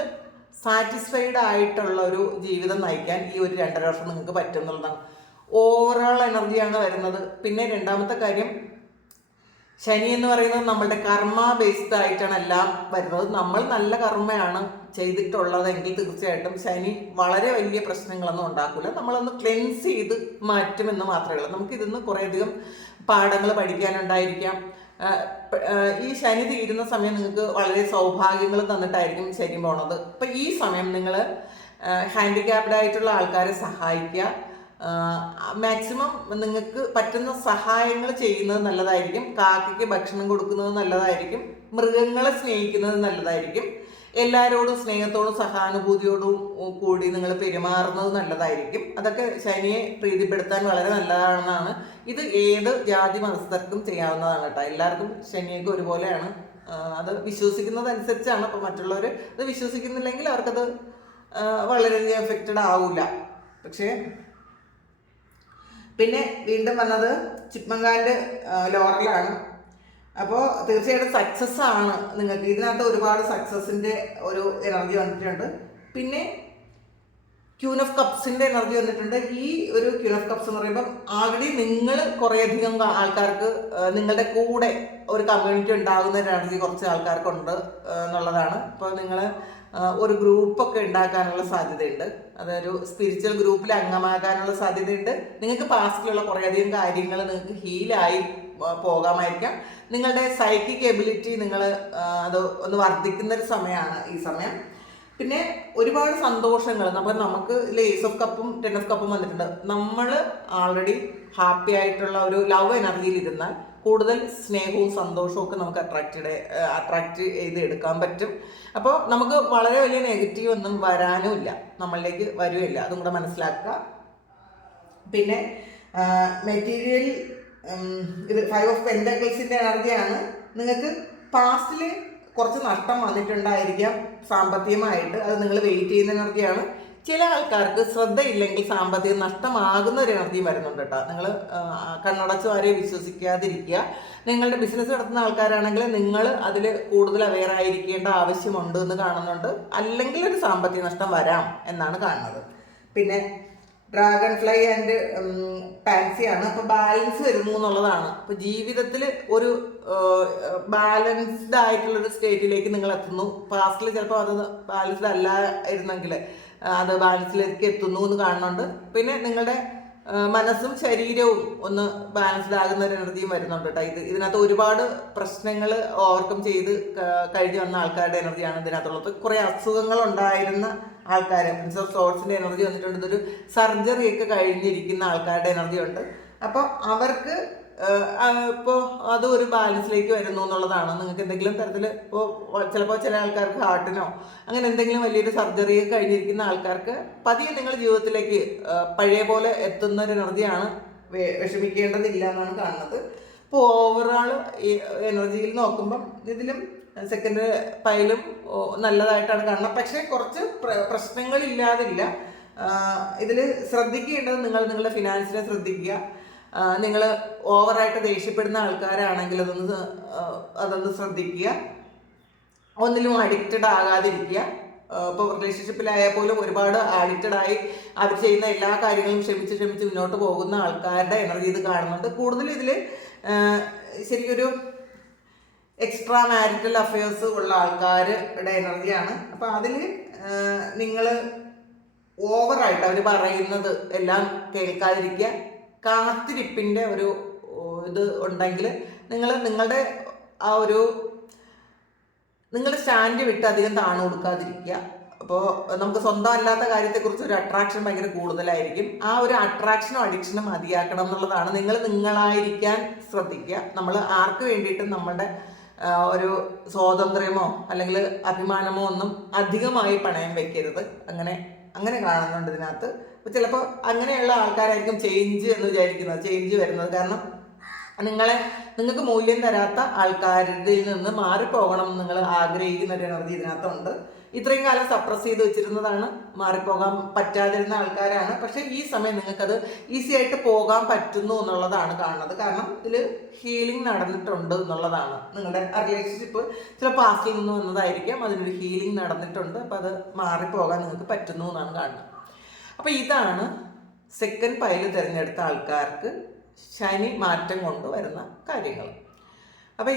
സാറ്റിസ്ഫൈഡ് ആയിട്ടുള്ള ഒരു ജീവിതം നയിക്കാൻ ഈ ഒരു 2.5 വർഷം നിങ്ങൾക്ക് പറ്റും എന്നുള്ളതാണ്. ഓവറോൾ എനർജിയാണ് വരുന്നത്. പിന്നെ രണ്ടാമത്തെ കാര്യം, ശനി എന്ന് പറയുന്നത് നമ്മളുടെ കർമ്മ ബേസ്ഡ് ആയിട്ടാണ് എല്ലാം വരുന്നത്. നമ്മൾ നല്ല കർമ്മയാണ് ചെയ്തിട്ടുള്ളതെങ്കിൽ തീർച്ചയായിട്ടും ശനി വളരെ വലിയ പ്രശ്നങ്ങളൊന്നും ഉണ്ടാക്കില്ല. നമ്മളൊന്ന് ക്ലെൻസ് ചെയ്ത് മാറ്റുമെന്ന് മാത്രമേ ഉള്ളൂ. നമുക്കിതിന്ന് കുറേയധികം പാഠങ്ങൾ പഠിക്കാനുണ്ടായിരിക്കാം. ഈ ശനി തീരുന്ന സമയം നിങ്ങൾക്ക് വളരെ സൗഭാഗ്യങ്ങൾ തന്നിട്ടായിരിക്കും ശനി പോണത്. അപ്പം ഈ സമയം നിങ്ങൾ ഹാൻഡിക്യാപ്ഡ് ആയിട്ടുള്ള ആൾക്കാരെ സഹായിക്കുക. മാക്സിമം നിങ്ങൾക്ക് പറ്റുന്ന സഹായങ്ങൾ ചെയ്യുന്നത് നല്ലതായിരിക്കും. കാക്കയ്ക്ക് ഭക്ഷണം കൊടുക്കുന്നത് നല്ലതായിരിക്കും. മൃഗങ്ങളെ സ്നേഹിക്കുന്നത് നല്ലതായിരിക്കും. എല്ലാവരോടും സ്നേഹത്തോടും സഹാനുഭൂതിയോടും കൂടി നിങ്ങൾ പെരുമാറുന്നത് നല്ലതായിരിക്കും. അതൊക്കെ ശനിയെ പ്രീതിപ്പെടുത്താൻ വളരെ നല്ലതാണെന്നാണ്. ഇത് ഏത് ജാതി മതസ്ഥർക്കും ചെയ്യാവുന്നതാണ് കേട്ടോ. എല്ലാവർക്കും ശനിയൊക്കെ ഒരുപോലെയാണ്. അത് വിശ്വസിക്കുന്നതനുസരിച്ചാണ്. അപ്പോൾ മറ്റുള്ളവർ അത് വിശ്വസിക്കുന്നില്ലെങ്കിൽ അവർക്കത് വളരെയധികം എഫക്റ്റഡ് ആവില്ല. പക്ഷേ പിന്നെ വീണ്ടും വന്നത് ചിപ്മങ്കാൻ്റെ ലോറലാണ്. അപ്പോൾ തീർച്ചയായിട്ടും സക്സസ് ആണ് നിങ്ങൾക്ക്. ഇതിനകത്ത് ഒരുപാട് സക്സസിൻ്റെ ഒരു എനർജി വന്നിട്ടുണ്ട്. പിന്നെ ക്യൂൻ ഓഫ് കപ്സിന്റെ എനർജി വന്നിട്ടുണ്ട്. ഈ ഒരു ക്യൂൻ ഓഫ് കപ്സ് എന്ന് പറയുമ്പോൾ ആൾറെഡി നിങ്ങൾ കുറേയധികം ആൾക്കാർക്ക് നിങ്ങളുടെ കൂടെ ഒരു കമ്മ്യൂണിറ്റി ഉണ്ടാകുന്ന ഒരു എനർജി കുറച്ച് ആൾക്കാർക്കുണ്ട് എന്നുള്ളതാണ്. ഇപ്പോൾ നിങ്ങൾ ഒരു ഗ്രൂപ്പൊക്കെ ഉണ്ടാക്കാനുള്ള സാധ്യതയുണ്ട്. അതൊരു സ്പിരിച്വൽ ഗ്രൂപ്പിൽ അംഗമാകാനുള്ള സാധ്യതയുണ്ട്. നിങ്ങൾക്ക് പാസ്റ്റിലുള്ള കുറേയധികം കാര്യങ്ങൾ നിങ്ങൾക്ക് ഹീലായി പോകാമായിരിക്കാം. നിങ്ങളുടെ സൈക്കിക് എബിലിറ്റി നിങ്ങൾ അത് ഒന്ന് വർദ്ധിക്കുന്ന ഒരു സമയമാണ് ഈ സമയം. പിന്നെ ഒരുപാട് സന്തോഷങ്ങൾ നമുക്ക് ഏസ് ഓഫ് കപ്പും 10 ഓഫ് കപ്പും വന്നിട്ടുണ്ട്. നമ്മൾ ആൾറെഡി ഹാപ്പി ആയിട്ടുള്ള ഒരു ലവ് എനർജിയിൽ ഇരുന്നാൽ കൂടുതൽ സ്നേഹവും സന്തോഷവും ഒക്കെ നമുക്ക് അട്രാക്റ്റ് ചെയ്ത് എടുക്കാൻ പറ്റും. അപ്പോൾ നമുക്ക് വളരെ വലിയ നെഗറ്റീവ് ഒന്നും വരാനും ഇല്ല, നമ്മളിലേക്ക് വരുമില്ല, അതും കൂടെ മനസ്സിലാക്കുക. പിന്നെ മെറ്റീരിയൽ ഇത് 5 ഓഫ് പെന്റക്കിൾസിന്റെ എനർജിയാണ്. നിങ്ങൾക്ക് പാസ്റ്റിൽ കുറച്ച് നഷ്ടം വന്നിട്ടുണ്ടായിരിക്കാം സാമ്പത്തികമായിട്ട്, അത് നിങ്ങൾ വെയിറ്റ് ചെയ്യുന്ന എനർജിയാണ്. ചില ആൾക്കാർക്ക് ശ്രദ്ധയില്ലെങ്കിൽ സാമ്പത്തികം നഷ്ടമാകുന്ന ഒരു എനർജിയും വരുന്നുണ്ട് കേട്ടോ. നിങ്ങൾ കണ്ണടച്ച് ആരെയും വിശ്വസിക്കാതിരിക്കുക. നിങ്ങളുടെ ബിസിനസ് നടത്തുന്ന ആൾക്കാരാണെങ്കിൽ നിങ്ങൾ അതിൽ കൂടുതൽ അവെയർ ആയിരിക്കേണ്ട ആവശ്യമുണ്ട് എന്ന് കാണുന്നുണ്ട്. അല്ലെങ്കിൽ ഒരു സാമ്പത്തിക നഷ്ടം വരാം എന്നാണ് കാണുന്നത്. പിന്നെ ഡ്രാഗൺ ഫ്ലൈ ആൻഡ് പാൻസിയാണ്. അപ്പോൾ ബാലൻസ് വരുന്നു എന്നുള്ളതാണ്. അപ്പോൾ ജീവിതത്തിൽ ഒരു ബാലൻസ്ഡ് ആയിട്ടുള്ളൊരു സ്റ്റേറ്റിലേക്ക് നിങ്ങൾ എത്തുന്നു. പാസ്റ്റിൽ ചിലപ്പോൾ അത് ബാലൻസ്ഡ് അല്ലായിരുന്നെങ്കിൽ അത് ബാലൻസിലേക്ക് എത്തുന്നു എന്ന് കാണുന്നുണ്ട്. പിന്നെ നിങ്ങളുടെ മനസ്സും ശരീരവും ഒന്ന് ബാലൻസ്ഡ് ആകുന്ന ഒരു എനർജിയും വരുന്നുണ്ട് കേട്ടോ. ഇതിനകത്ത് ഒരുപാട് പ്രശ്നങ്ങൾ ഓവർകം ചെയ്ത് കഴിഞ്ഞ് വന്ന ആൾക്കാരുടെ എനർജിയാണ് ഇതിനകത്തുള്ളത്. കുറേ അസുഖങ്ങൾ ഉണ്ടായിരുന്ന ആൾക്കാർ, പ്രിൻസ് ഓഫ് സോർട്സിൻ്റെ എനർജി വന്നിട്ടുണ്ട്. ഇതൊരു സർജറിയൊക്കെ കഴിഞ്ഞിരിക്കുന്ന ആൾക്കാരുടെ എനർജി ഉണ്ട്. അപ്പോൾ അവർക്ക് ഇപ്പോൾ അത് ഒരു ബാലൻസിലേക്ക് വരുന്നു എന്നുള്ളതാണ്. നിങ്ങൾക്ക് എന്തെങ്കിലും തരത്തിൽ ഇപ്പോൾ ചിലപ്പോൾ ചില ആൾക്കാർക്ക് ഹാർട്ടിനോ അങ്ങനെ എന്തെങ്കിലും വലിയൊരു സർജറി കഴിഞ്ഞിരിക്കുന്ന ആൾക്കാർക്ക് പതിയെ നിങ്ങൾ ജീവിതത്തിലേക്ക് പഴയ പോലെ എത്തുന്ന ഒരു എനർജിയാണ്. വിഷമിക്കേണ്ടതില്ല എന്നാണ് കാണുന്നത്. ഇപ്പോൾ ഓവറോൾ ഈ എനർജിയിൽ നോക്കുമ്പം ഇതിലും സെക്കൻഡ് പൈലും നല്ലതായിട്ടാണ് കാണുന്നത്. പക്ഷേ കുറച്ച് പ്രശ്നങ്ങളില്ലാതില്ല. ഇതിൽ ശ്രദ്ധിക്കേണ്ടത് നിങ്ങളുടെ ഫിനാൻസിനെ ശ്രദ്ധിക്കുക. നിങ്ങൾ ഓവറായിട്ട് ദേഷ്യപ്പെടുന്ന ആൾക്കാരാണെങ്കിൽ അതൊന്ന് ശ്രദ്ധിക്കുക. ഒന്നിലും അഡിക്റ്റഡ് ആകാതിരിക്കുക. ഇപ്പോൾ റിലേഷൻഷിപ്പിലായാൽ പോലും ഒരുപാട് അഡിക്റ്റഡായി അവർ ചെയ്യുന്ന എല്ലാ കാര്യങ്ങളും ക്ഷമിച്ച് മുന്നോട്ട് പോകുന്ന ആൾക്കാരുടെ എനർജി ഇത് കാണുന്നുണ്ട്. കൂടുതൽ ഇതിൽ ശരിക്കൊരു എക്സ്ട്രാ മാരിറ്റൽ അഫയേഴ്സ് ഉള്ള ആൾക്കാരുടെ എനർജിയാണ്. അപ്പോൾ അതിൽ നിങ്ങൾ ഓവറായിട്ട് അവർ പറയുന്നത് എല്ലാം കേൾക്കാതിരിക്കുക. കാത്തിരിപ്പിൻ്റെ ഒരു ഇത് ഉണ്ടെങ്കിൽ നിങ്ങളുടെ ആ ഒരു നിങ്ങളുടെ സ്റ്റാൻഡ് വിട്ട് അധികം താണു കൊടുക്കാതിരിക്കുക. അപ്പോൾ നമുക്ക് സ്വന്തം അല്ലാത്ത കാര്യത്തെക്കുറിച്ച് ഒരു അട്രാക്ഷൻ ഭയങ്കര കൂടുതലായിരിക്കും. ആ ഒരു അട്രാക്ഷനും അഡിക്ഷനും മതിയാക്കണം എന്നുള്ളതാണ്. നിങ്ങളായിരിക്കാൻ ശ്രദ്ധിക്കുക. നമ്മൾ ആർക്ക് വേണ്ടിയിട്ടും നമ്മുടെ ഒരു സ്വാതന്ത്ര്യമോ അല്ലെങ്കിൽ അഭിമാനമോ ഒന്നും അധികമായി പണയം വെക്കരുത്. അങ്ങനെ കാണുന്നുണ്ട് ഇതിനകത്ത്. അപ്പോൾ ചിലപ്പോൾ അങ്ങനെയുള്ള ആൾക്കാരായിരിക്കും ചേഞ്ച് എന്ന് വിചാരിക്കുന്നത്, ചേഞ്ച് വരുന്നത്. കാരണം നിങ്ങൾക്ക് മൂല്യം തരാത്ത ആൾക്കാരിൽ നിന്ന് മാറിപ്പോകണം എന്ന് നിങ്ങൾ ആഗ്രഹിക്കുന്ന ഒരു എനർജി ഇതിനകത്തുണ്ട്. ഇത്രയും കാലം സപ്രസ് ചെയ്ത് വെച്ചിരുന്നതാണ്, മാറിപ്പോകാൻ പറ്റാതിരുന്ന ആൾക്കാരാണ്. പക്ഷേ ഈ സമയം നിങ്ങൾക്കത് ഈസി ആയിട്ട് പോകാൻ പറ്റുന്നു എന്നുള്ളതാണ് കാണുന്നത്. കാരണം ഇതിൽ ഹീലിംഗ് നടന്നിട്ടുണ്ട് എന്നുള്ളതാണ്. നിങ്ങളുടെ റിലേഷൻഷിപ്പ് ചില പാസ്റ്റിൽ നിന്ന് വന്നതായിരിക്കാം, അതിനൊരു ഹീലിംഗ് നടന്നിട്ടുണ്ട്. അപ്പോൾ അത് മാറിപ്പോകാൻ നിങ്ങൾക്ക് പറ്റുന്നു എന്നാണ് കാണുന്നത്. അപ്പോൾ ഇതാണ് സെക്കൻഡ് പൈൽ തിരഞ്ഞെടുത്ത ആൾക്കാർക്ക് ശനി മാറ്റം കൊണ്ടുവരുന്ന കാര്യങ്ങൾ. അപ്പോൾ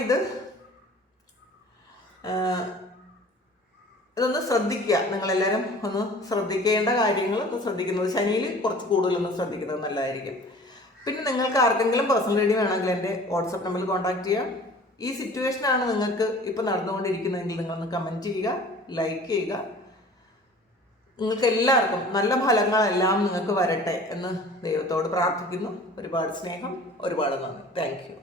ഇതൊന്ന് ശ്രദ്ധിക്കുക. നിങ്ങളെല്ലാവരും ഒന്ന് ശ്രദ്ധിക്കേണ്ട കാര്യങ്ങൾ ഒന്ന് ശ്രദ്ധിക്കുന്നത്, ശനിയിൽ കുറച്ച് കൂടുതലൊന്ന് ശ്രദ്ധിക്കുന്നത് നല്ലതായിരിക്കും. പിന്നെ നിങ്ങൾക്ക് ആർക്കെങ്കിലും പേഴ്സണൽ റീഡിംഗ് വേണമെങ്കിൽ എൻ്റെ വാട്സപ്പ് നമ്പറിൽ കോൺടാക്ട് ചെയ്യാം. ഈ സിറ്റുവേഷനാണ് നിങ്ങൾക്ക് ഇപ്പോൾ നടന്നുകൊണ്ടിരിക്കുന്നതെങ്കിൽ നിങ്ങളൊന്ന് കമൻറ്റ് ചെയ്യുക, ലൈക്ക് ചെയ്യുക. നിങ്ങൾക്ക് എല്ലാവർക്കും നല്ല ഫലങ്ങളെല്ലാം നിങ്ങൾക്ക് വരട്ടെ എന്ന് ദൈവത്തോട് പ്രാർത്ഥിക്കുന്നു. ഒരുപാട് സ്നേഹം, ഒരുപാട് നന്ദി. Thank you.